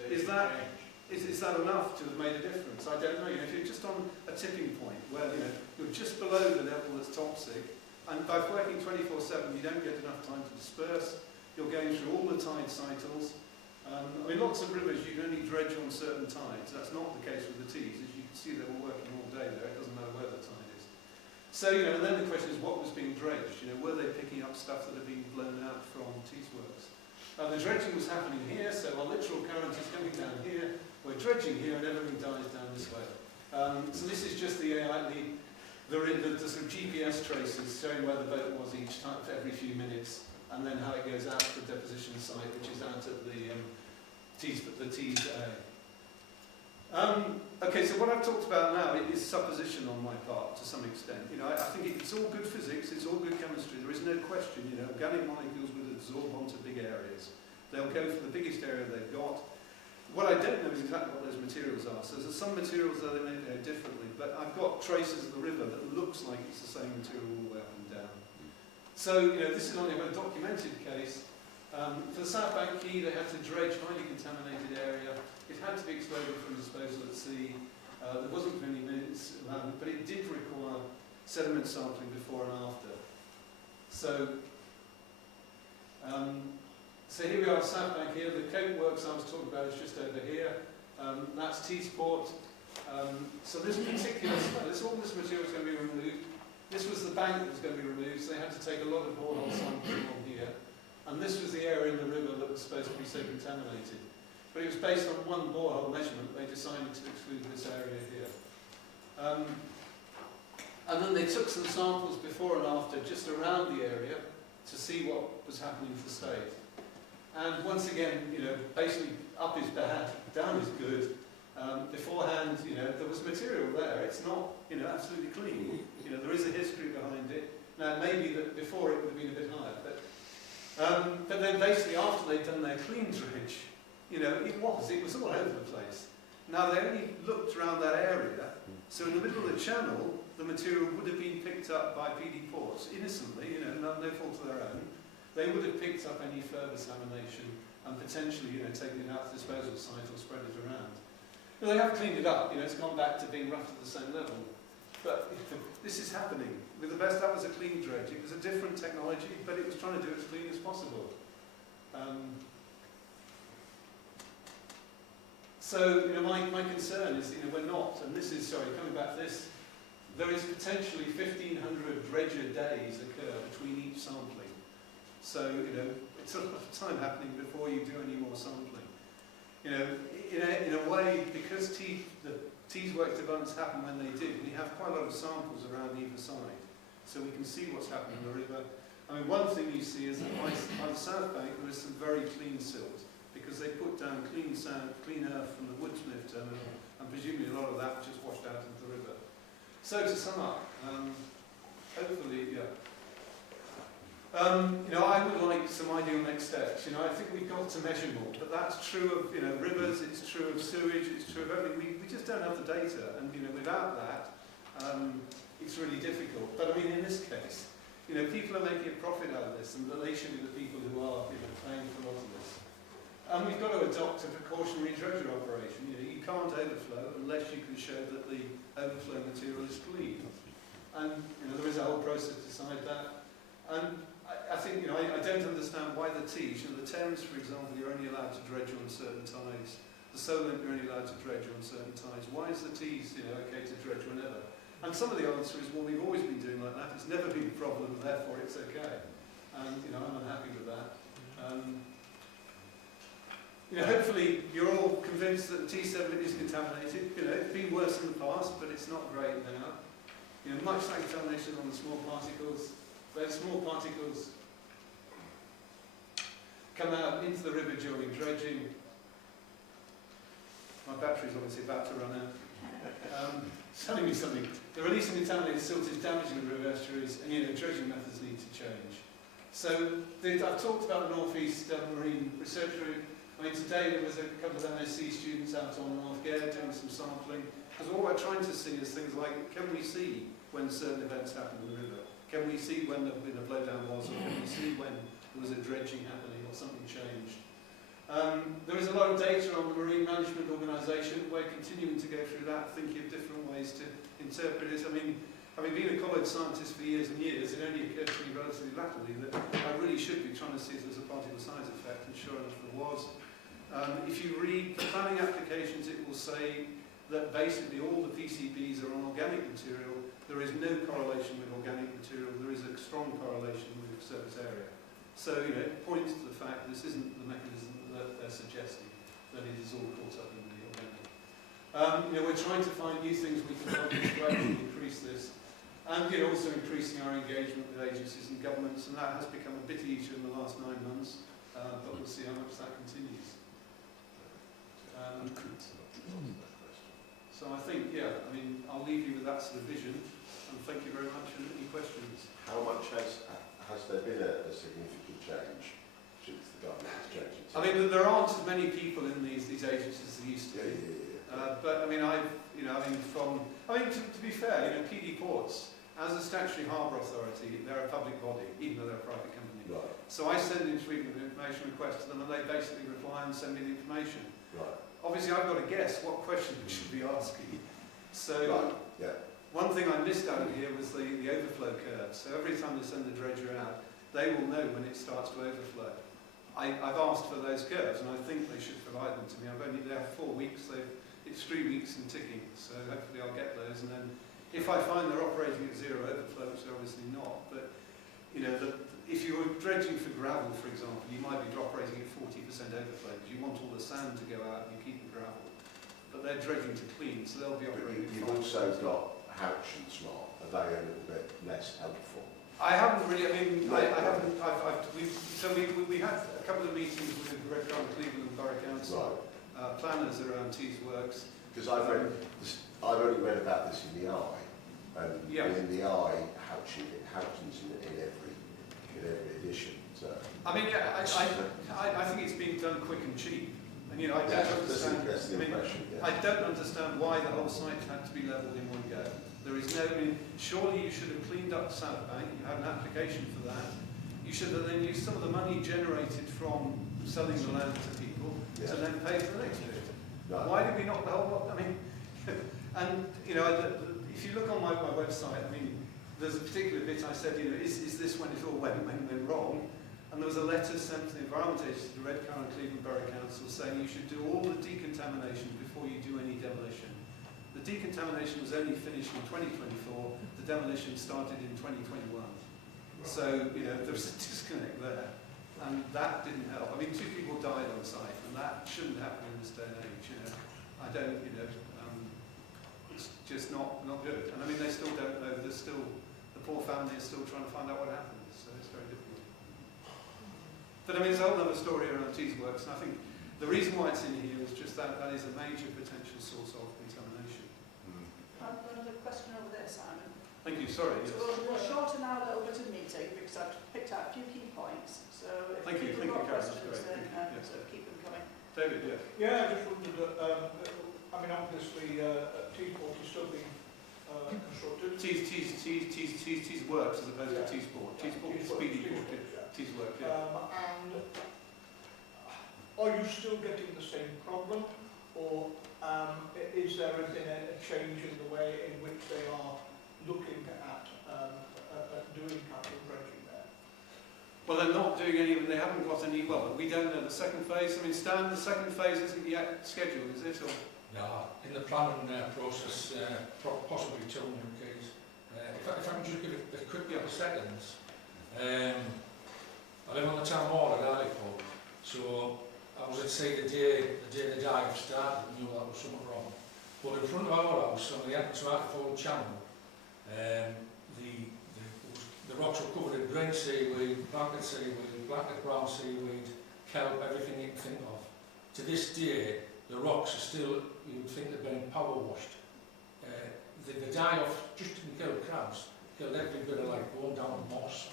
is that enough to have made a difference? I don't know. You know, if you're just on a tipping point where, you know, you're just below the level that's toxic, and by working 24/7, you don't get enough time to disperse. You're going through all the tide cycles. I mean, lots of rivers you can only dredge on certain tides. That's not the case with the Tees. As you can see, they were working all day there. It doesn't matter where the tide is. So, you know, and then the question is, what was being dredged? You know, were they picking up stuff that had been blown out from Tees Works? The dredging was happening here, so our literal current is coming down here. We're dredging here, and everything dies down this way. So this is just the sort of GPS traces showing where the boat was each time, every few minutes, and then how it goes out to the deposition site, which is out at the Tees area. Okay, so what I've talked about now is supposition on my part to some extent. You know, I think it's all good physics, it's all good chemistry. There is no question. You know, organic molecules would absorb onto big areas. They'll go for the biggest area they've got. What I don't know is exactly what those materials are. So there's some materials that they may go differently, but I've got traces of the river that looks like it's the same material all the way up and down. So, you know, this is only a documented case. For the South Bank Quay, they had to dredge highly contaminated area. It had to be exploded from disposal at sea. There wasn't many minutes, but it did require sediment sampling before and after. So, so here we are, South Bank here. The coat works I was talking about is just over here. That's Teesport. So this particular, all this material is going to be removed. This was the bank that was going to be removed, so they had to take a lot of borehole sampling on here. And this was the area in the river that was supposed to be so contaminated. But it was based on one borehole measurement. They decided to exclude this area here. And then they took some samples before and after just around the area to see what was happening to the state. And once again, you know, basically up is bad, down is good. Beforehand, you know, there was material there. It's not, you know, absolutely clean. You know, there is a history behind it. Now, maybe that before it would have been a bit higher, but then basically after they'd done their clean dredge, you know, it was all over the place. Now they only looked around that area, so in the middle of the channel, the material would have been picked up by PD Ports innocently, you know, no fault of their own. They would have picked up any further contamination and potentially, you know, taken it out to the disposal site or spread it around. Well, they have cleaned it up, you know, it's gone back to being roughly the same level. But this is happening. With the best, that was a clean dredge. It was a different technology, but it was trying to do it as clean as possible. So, you know, my concern is, you know, we're not, and this is, sorry, coming back to this, there is potentially 1,500 dredger days occur between each sampling. So, you know, it's a lot of time happening before you do any more sampling. You know, in a way, because the Tees Works developments happen when they do, we have quite a lot of samples around either side. So we can see what's happening in the river. I mean, one thing you see is that by the South Bank there is some very clean silt, because they put down clean sand, clean earth from the Woodsmith terminal, and presumably a lot of that just washed out into the river. So to sum up, hopefully, yeah. You know, I would like some ideal next steps. You know, I think we've got to measure more, but that's true of, you know, rivers, it's true of sewage, it's true of everything. We just don't have the data, and, you know, without that, it's really difficult. But I mean, in this case, you know, people are making a profit out of this, and they should be the people who are, you know, paying for a lot of this. And we've got to adopt a precautionary dredger operation. You know, you can't overflow unless you can show that the overflow material is clean. And, you know, there is a whole process to decide that. And I think, you know, I don't understand why the Tees, you know, the Thames, for example, you're only allowed to dredge on certain tides. The Solent, you're only allowed to dredge on certain tides. Why is the Tees, you know, okay to dredge whenever? And some of the answer is, well, we've always been doing like that. It's never been a problem. problem, and therefore it's okay. And you know, I'm unhappy with that. You know, hopefully you're all convinced that the T7 is contaminated. You know, it's been worse in the past, but it's not great now. You know, much like contamination on the small particles. Those small particles come out into the river during dredging. My battery's obviously about to run out. Telling me something. The release of contaminated silt is damaging the river estuaries, and you know, dredging methods need to change. So I've talked about the North East Marine Research Route. I mean, today there was a couple of MSc students out on North Gare doing some sampling. Because what we're trying to see is things like, can we see when certain events happen in the river? Can we see when the blowdown was, or can we see when there was a dredging happening or something changed? There is a lot of data on the Marine Management Organisation. We're continuing to go through that, thinking of different ways to interpret it. I mean, having been a college scientist for years and years, it only occurred to me relatively latterly that I really should be trying to see if there's a particle size effect, and sure enough there was. If you read the planning applications, it will say that basically all the PCBs are on organic material. There is no correlation with organic material. There is a strong correlation with surface area. So, you know, it points to the fact this isn't the mechanism that they're suggesting, that it is all caught up in the organic. You know, we're trying to find new things we can help to gradually increase this. And, you know, also increasing our engagement with agencies and governments, and that has become a bit easier in the last 9 months, but we'll see how much that continues. So I think, yeah, I mean, I'll leave you with that sort of vision, and thank you very much. And any questions? How much has there been a significant change since the government has changed? I mean, there aren't as many people in these agencies as there used to be. But I mean, to be fair, you know, PD Ports, as a statutory harbour authority, they're a public body, even though they're a private company. Right. So I send in freedom of information requests to them, and they basically reply and send me the information. Right. Obviously, I've got to guess what questions we should be asking. So, right. Yeah. One thing I missed out of here was the overflow curve. So every time they send the dredger out, they will know when it starts to overflow. I've asked for those curves, and I think they should provide them to me. I've only there 4 weeks. It's 3 weeks and ticking. So hopefully I'll get those. And then if I find they're operating at zero overflow, which they're obviously not, but you know, if you were dredging for gravel, for example, you might be operating at 40% overflow because you want all the sand to go out and you keep the gravel. But they're dredging to clean, so they'll be operating. You've also got Houch and Smart. Are they a little bit less helpful? I haven't really. I mean, no. I haven't. We had a couple of meetings with Red Crown Cleveland Borough Council, right. Planners around Tees Works. Because I've only read about this in the Eye, and in the Eye, Houchins in every edition. So. I mean, yeah, I think it's being done quick and cheap. And you know, I don't understand. I don't understand why the whole site had to be levelled in one go. There is no. I mean, surely you should have cleaned up the South Bank. You had an application for that. You should have then used some of the money generated from selling the land to people to then pay for the next bit. Right. Why did we not the whole lot? I mean, and you know, if you look on my website, I mean, there's a particular bit I said, you know, is this when it all went wrong? And there was a letter sent to the Environment Agency, to the Red Crown and Cleveland Borough Council, saying you should do all the decontamination before you do any demolition. The decontamination was only finished in 2024. The demolition started in 2021. Right. So, you know, there was a disconnect there. And that didn't help. I mean, 2 people died on site, and that shouldn't happen in this day and age, you know. I don't, you know, it's just not good. And I mean, they still don't know. There's still, the poor family is still trying to find out what happened. So it's very difficult. But I mean, there's a whole other story around Tees Works, and I think the reason why it's in here is just that is a major potential source of contamination. I've got another question over there, Simon. Thank you, sorry. Yes. So we'll shorten our little bit of meeting because I've picked out a few key points. So if thank you, people have got Karen, questions, then yes. so keep them coming. David, yeah. Yeah, I just wondered, I mean, obviously, T-Port is still being constructed. Tees Works as opposed to T-Sport. T-Sport is Speedy Port. Tees Works, yeah. And are you still getting the same problem, or is there been a change in the way in which they are looking at doing capital dredging there? Well, they're not doing any, they haven't got any, well, we don't know the second phase. I mean, Stan, the second phase isn't yet scheduled, is it? Or? No, in the planning process, possibly 200 Ks. If I can just give a quick seconds. I live on the town wall at Harbour, so I was at sea the day the dive started, and knew that was something wrong. But in front of our house, on the entrance to Harbour channel, the rocks were covered in green seaweed, blanket brown seaweed, kelp, everything you can think of. To this day, the rocks are still, you would think they've been power washed. The die-off just didn't kill crabs, killed every bit of like going down moss,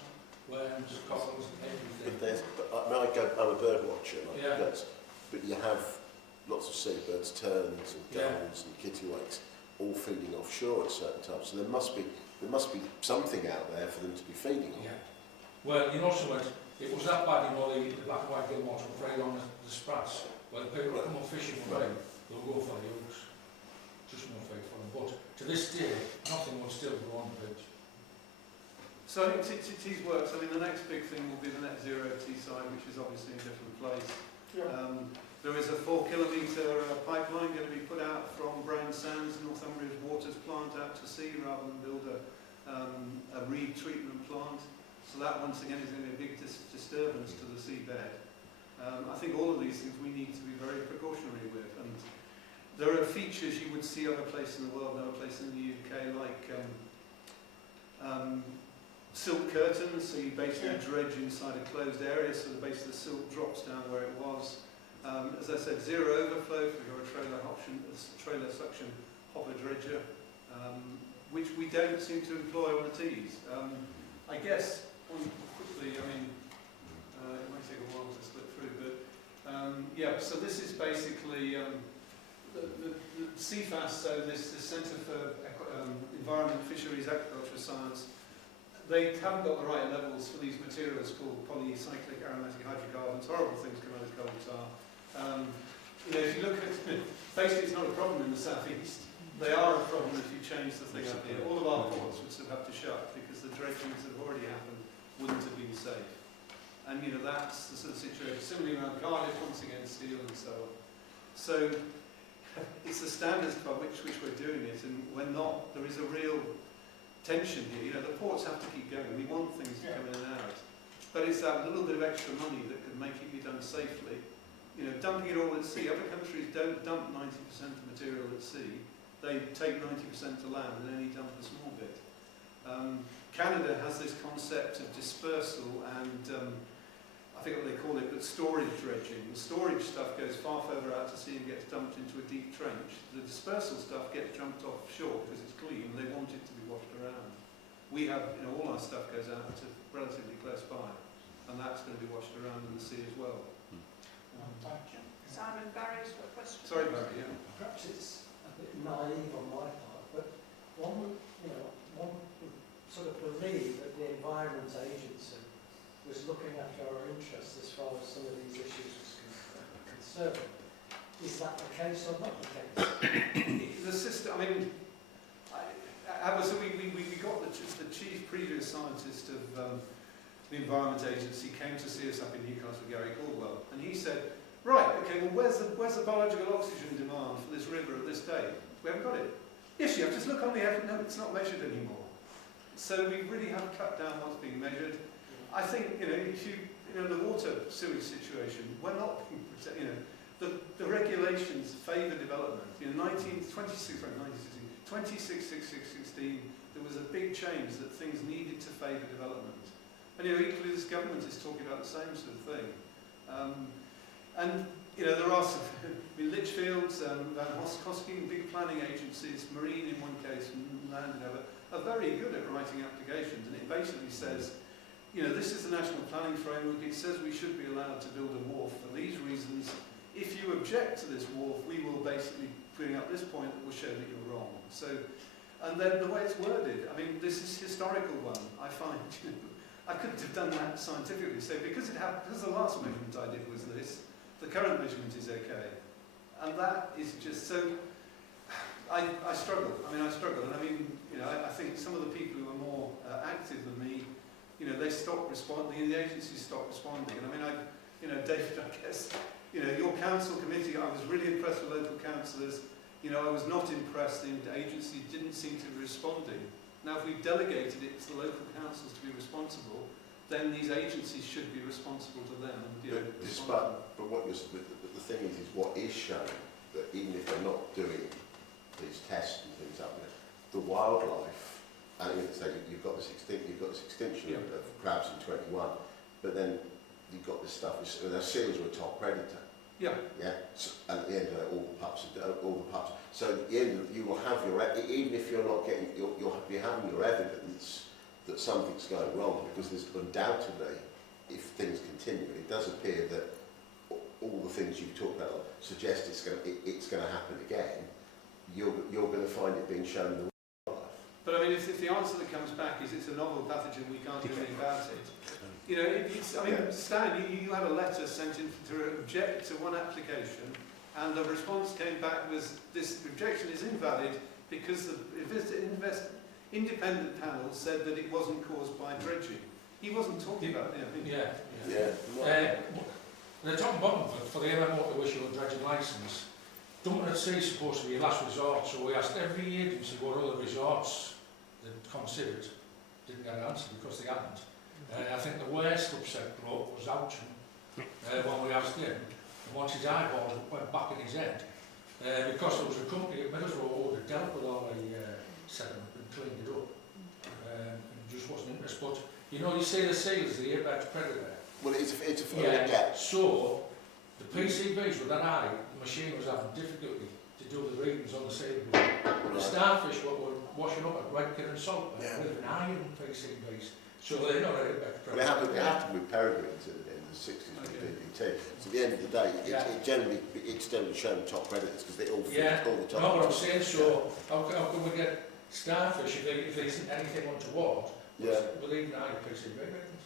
worms, cockles, everything. I'm a bird watcher, Yeah. but you have lots of seabirds, terns and gulls and kittiwakes all feeding offshore at certain times. So there must be something out there for them to be feeding on. Yeah. Well, you know something, it was that bad, you know, the black and white guillemots were preying on the sprats. Well, people come up fishing for them, they'll go for the hooks. Just no food for them. But to this day, nothing will still grow on the bridge. So I think T's works. I mean, the next big thing will be the net zero Teesside, which is obviously in a different place. Yeah. There is a 4-kilometre pipeline going to be put out from Brown Sands, Northumbria's waters plant, out to sea, rather than build a reed treatment plant. So that once again is going to be a big disturbance to the seabed. I think all of these things we need to be very precautionary with. And there are features you would see other places in the world, other places in the UK, like silk curtains. So you basically dredge inside a closed area, so the base of the silk drops down where it was. As I said, zero overflow for your trailer suction hopper dredger, which we don't seem to employ on the Tees. I guess, quickly, I mean, it might take a while to split through, but yeah, so this is basically the CFAS, so this Centre for Environment, Fisheries, Agriculture Science. They haven't got the right levels for these materials called polycyclic aromatic hydrocarbons. Horrible things come out of coal tar. You know, if you look at basically it's not a problem in the southeast. They are a problem if you change the thing up here. All of our ports would still have to shut because the dredgings that have already happened wouldn't have been safe. And you know, that's the sort of situation. Similarly around Cardiff, once again, steel and so on. So it's the standards by which we're doing it, and we're not. There is a real tension here. You know, the ports have to keep going. We want things to come in and out, but it's that little bit of extra money that could make it be done safely. You know, dumping it all at sea. Other countries don't dump 90% of material at sea. They take 90% to land and only dump a small bit. Canada has this concept of dispersal and I forget what they call it, but storage dredging. The storage stuff goes far further out to sea and gets dumped into a deep trench. The dispersal stuff gets dumped offshore because it's clean and they want it to be washed around. We have, you know, all our stuff goes out to relatively close by, and that's going to be washed around in the sea as well. Thank you. Simon, Barry's got a question. Sorry, Barry, yeah. Perhaps it's a bit naive on my part, but one would sort of believe that the Environment Agency was looking after our interests as far as some of these issues was concerned. Is that the case or not the case? The system, I mean, we got the chief previous scientist of the Environment Agency came to see us up in Newcastle, Gary Caldwell, and he said, right, okay, well, where's the biological oxygen demand for this river at this date? We haven't got it. Yes, you have, just look on the evidence. No, it's not measured anymore. So we really have cut down what's being measured. I think, the water sewage situation, we're not, the regulations favour development. In 2016, there was a big change that things needed to favour development. And equally this government is talking about the same sort of thing. There are some, Litchfields, Van Hosking, big planning agencies, Marine in one case, and Land in other, are very good at writing applications, and it basically says, this is the national planning framework, it says we should be allowed to build a wharf for these reasons. If you object to this wharf, we will basically bring up this point that will show that you're wrong. So, and then the way it's worded, I mean, this is historical one, I find, I couldn't have done that scientifically, so because the last measurement I did was this, the current measurement is okay. And that is just so, I struggle, and I think some of the people who are more active than me, they stop responding, the agencies stop responding. And David, I guess, your council committee, I was really impressed with local councillors. I was not impressed, the agency didn't seem to be responding. Now, if we delegated it to the local councils to be responsible, then these agencies should be responsible to them. And, you know, but what you're, the thing is what is shown, that even if they're not doing these tests and things up there, the wildlife, and you've got this extinction of crabs in 21, but then you've got this stuff. The seals are a top predator. Yeah. Yeah. So, and at the end of it, all the pups. So at the end, you will have your, even if you're not getting, you'll be having your evidence that something's going wrong, because there's undoubtedly, if things continue, it does appear that all the things you've talked about suggest it's going to happen again. You're going to find it being shown in the wildlife. But I mean, if the answer that comes back is it's a novel pathogen, we can't do anything about it. You know, Stan, you had a letter sent in to object to one application, and the response came back was this objection is invalid because the independent panel said that it wasn't caused by dredging. He wasn't talking about it. The top bottom for the MMO to issue a dredging licence, dumping at sea is supposed to be a last resort, so we asked every agency what other resorts they'd considered. Didn't get an answer because they hadn't. I think the worst upset bloke was Ouchin when we asked him, and once his eyeball went back in his head, because there was a company at Middlesbrough that dealt with all the sediment and cleaned it up, and just wasn't interested. But you know, you see the seals, the apex predator. Well, it's a yeah. So the PCBs with that eye, the machine was having difficulty to do the readings on the seal. The starfish were washing up at Redcar and Saltburn with an iron PCBs. So they're not a apex predator. Well, it happened with peregrines in the 60s with DDT. So at the end of the day, it's generally shown top predators because they all fit all the top. No, what I'm saying, so how can we get starfish if there isn't anything untoward? We'll even higher PCB ratings.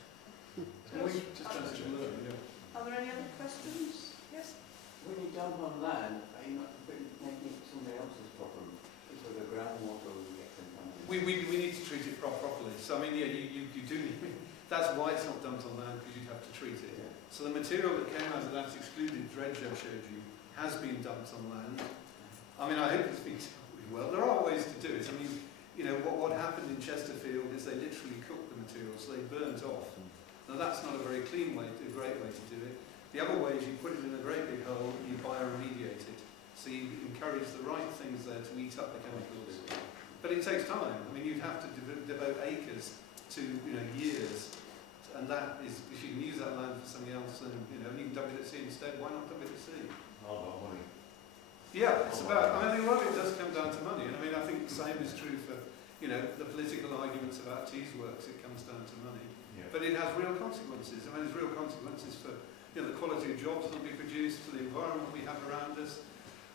Are there any other questions? Yes? When you dump on land, are you not making it somebody else's problem? So the groundwater will get contaminated? We need to treat it properly. So I mean, yeah, you do need, that's why it's not dumped on land, because you'd have to treat it. Yeah. So the material that came out of that excluded dredge I showed you has been dumped on land. I mean, I hope it's been dealt with well. There are ways to do it. I mean, you know, what happened in Chesterfield is they literally cooked the material, so they burnt off. Now that's not a very clean way, a great way to do it. The other way is you put it in a great big hole and you bioremediate it. So you encourage the right things there to eat up the chemicals. But it takes time. I mean, you'd have to devote acres to, you know, years. And that is, if you can use that land for something else, then, you know, and you can dump it at sea instead, why not dump it at sea? All about money. Yeah, it's about, I mean, a lot of it does come down to money. And I mean, I think the same is true for, you know, the political arguments about teas works, it comes down to money. Yeah. But it has real consequences. I mean, there's real consequences for, you know, the quality of jobs that will be produced, for the environment we have around us.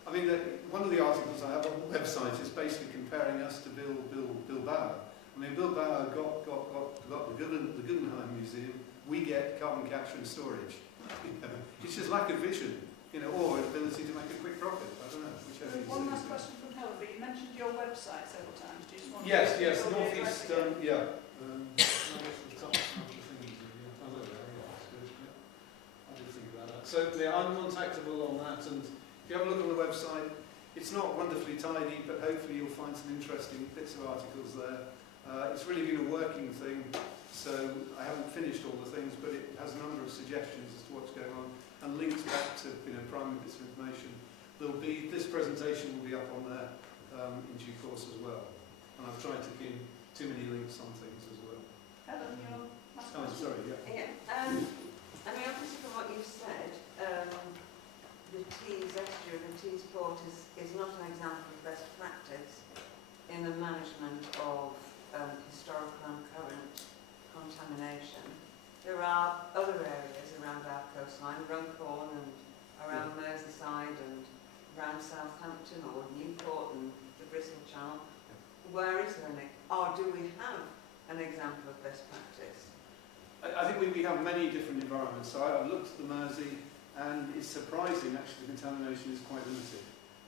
I mean, one of the articles I have on the website is basically comparing us to Bilbao. I mean, Bilbao got the Guggenheim Museum. We get carbon capture and storage. It's just lack of vision, you know, or ability to make a quick profit. I don't know. Whichever. One last question from Helen, but you mentioned your website several times. Do you just want Yes, to Northeast, yeah. So yeah, I'm contactable on that, and if you have a look on the website, it's not wonderfully tidy, but hopefully you'll find some interesting bits of articles there. It's really been a working thing, so I haven't finished all the things, but it has a number of suggestions as to what's going on, and links back to, you know, primary bits of information. There'll be, this presentation will be up on there in due course as well, and I've tried to keep too many links on things as well. Helen, your last Oh, question? sorry, yeah. I mean, obviously from what you've said, the Tees estuary and Tees port is not an example of best practice in the management of historical and current contamination. There are other areas around our coastline, Runcorn and around Merseyside and around Southampton or Newport and the Bristol Channel. Where is there or do we have an example of best practice? I think we have many different environments. So I've looked at the Mersey, and it's surprising actually the contamination is quite limited.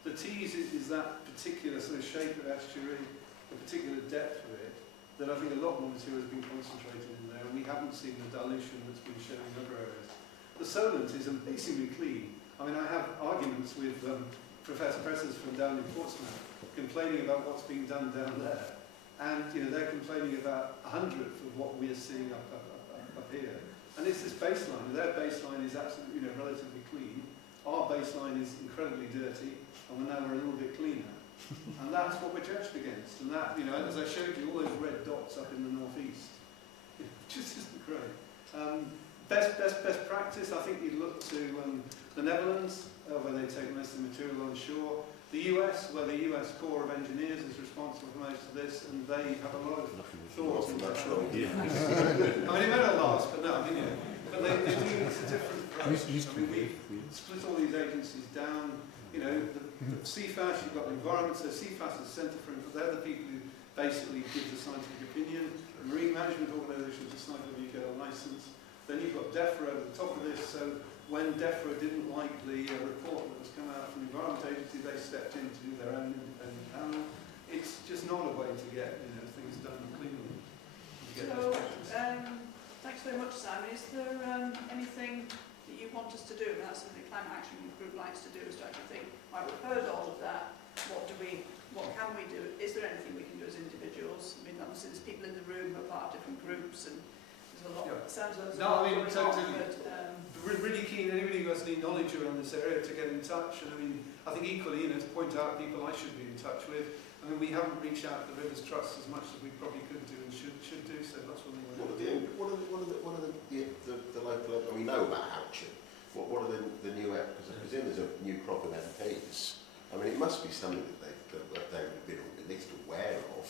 The Tees is that particular sort of shape of estuary, the particular depth of it, that I think a lot more material has been concentrated in there, and we haven't seen the dilution that's been shown in other areas. The Solent is amazingly clean. I mean, I have arguments with professors from down in Portsmouth complaining about what's being done down there. and they're complaining about 100th of what we're seeing up here. And it's this baseline. Their baseline is absolutely relatively clean. Our baseline is incredibly dirty, and now we're a little bit cleaner. And that's what we're judged against. And that, as I showed you, all those red dots up in the northeast, just isn't great. Best practice, I think you'd look to the Netherlands, where they take most of the material on shore. The US, where the US Corps of Engineers is responsible for most of this, and they have a lot of thoughts in that. I mean, it may not last, but no, but they do, it's a different approach. I mean, we split all these agencies down. The CFAS, you've got the environment, so CFAS is the centre for it, they're the people who basically give the scientific opinion. The Marine Management Organisation is the site where you get a licence. Then you've got DEFRA at the top of this, so when DEFRA didn't like the report that was come out from the Environment Agency, they stepped in to do their own independent panel. It's just not a way to get things done cleanly. So, thanks very much, Simon. Is there anything that you want us to do? And that's something the Climate Action Group likes to do, is to actually think, right, we've heard all of that, what can we do? Is there anything we can do as individuals? I mean, obviously there's people in the room who are part of different groups, and there's a lot. Yeah. It sounds like there's a No, lot I mean, going on, totally. but, Really keen, anybody who has any knowledge around this area to get in touch. And I mean, I think equally, to point out people I should be in touch with. I mean, we haven't reached out to the Rivers Trust as much as we probably could do and should do, so that's one thing we're doing. What are the local, and we know about action, what are the new, because I presume there's a new crop of MPs. I mean, it must be something that they would be at least aware of.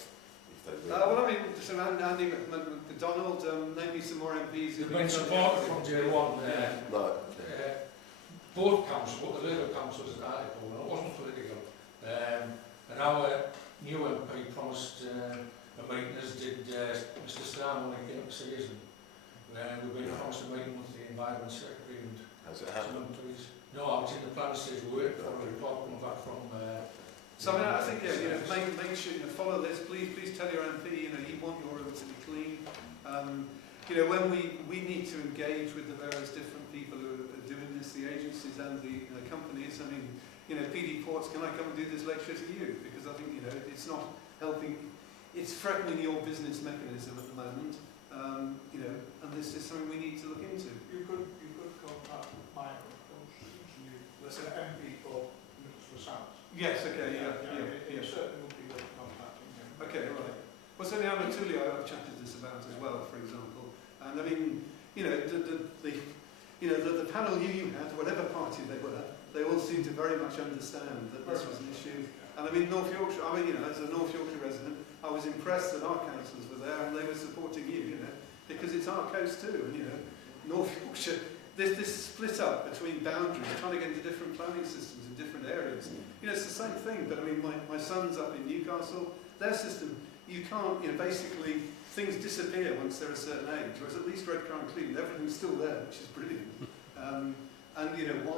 Well, I mean, so Andy McDonald, name me some more MPs. They've been supported from day one. Right. Both councils, but the Labour Council was an article, and it wasn't political. And our new MP promised a meeting, as did Mr Starman when he came to see us. And we've been promised a meeting with the Environment Secretary and has it happened? No, I was in the plan stage, we're waiting for a report coming back from... So I think, make sure you follow this. Please tell your MP, you want your room to be clean. When we need to engage with the various different people who are doing this, the agencies and the companies. I mean, PD Ports, can I come and do this lecture to you? Because I think, it's not helping, it's threatening your business mechanism at the moment. And this is something we need to look into. You could contact Michael, let's say MP for Middlesbrough South. Yes, okay, yeah. It certainly would be worth contacting him. Okay, right. Well, certainly Anna Tully I've chatted this about as well, for example. And I mean, the panel you had, whatever party they were, they all seemed to very much understand that this was an issue. And I mean, North Yorkshire, as a North Yorkshire resident, I was impressed that our councillors were there and they were supporting you, because it's our coast too. And, North Yorkshire, this split up between boundaries, trying to get into different planning systems in different areas. It's the same thing, but I mean, my son's up in Newcastle, their system, you can't, basically things disappear once they're a certain age, whereas at least Redcar and Cleveland, everything's still there, which is brilliant. Why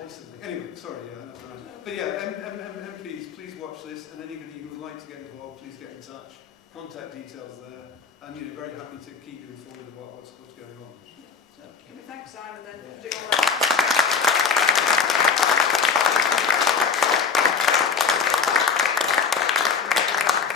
something? Anyway, sorry, that's right. But MPs, please watch this, and anybody who would like to get involved, please get in touch. Contact details there, and very happy to keep you informed about what's going on. So, give me thanks, Simon, then, for doing all that.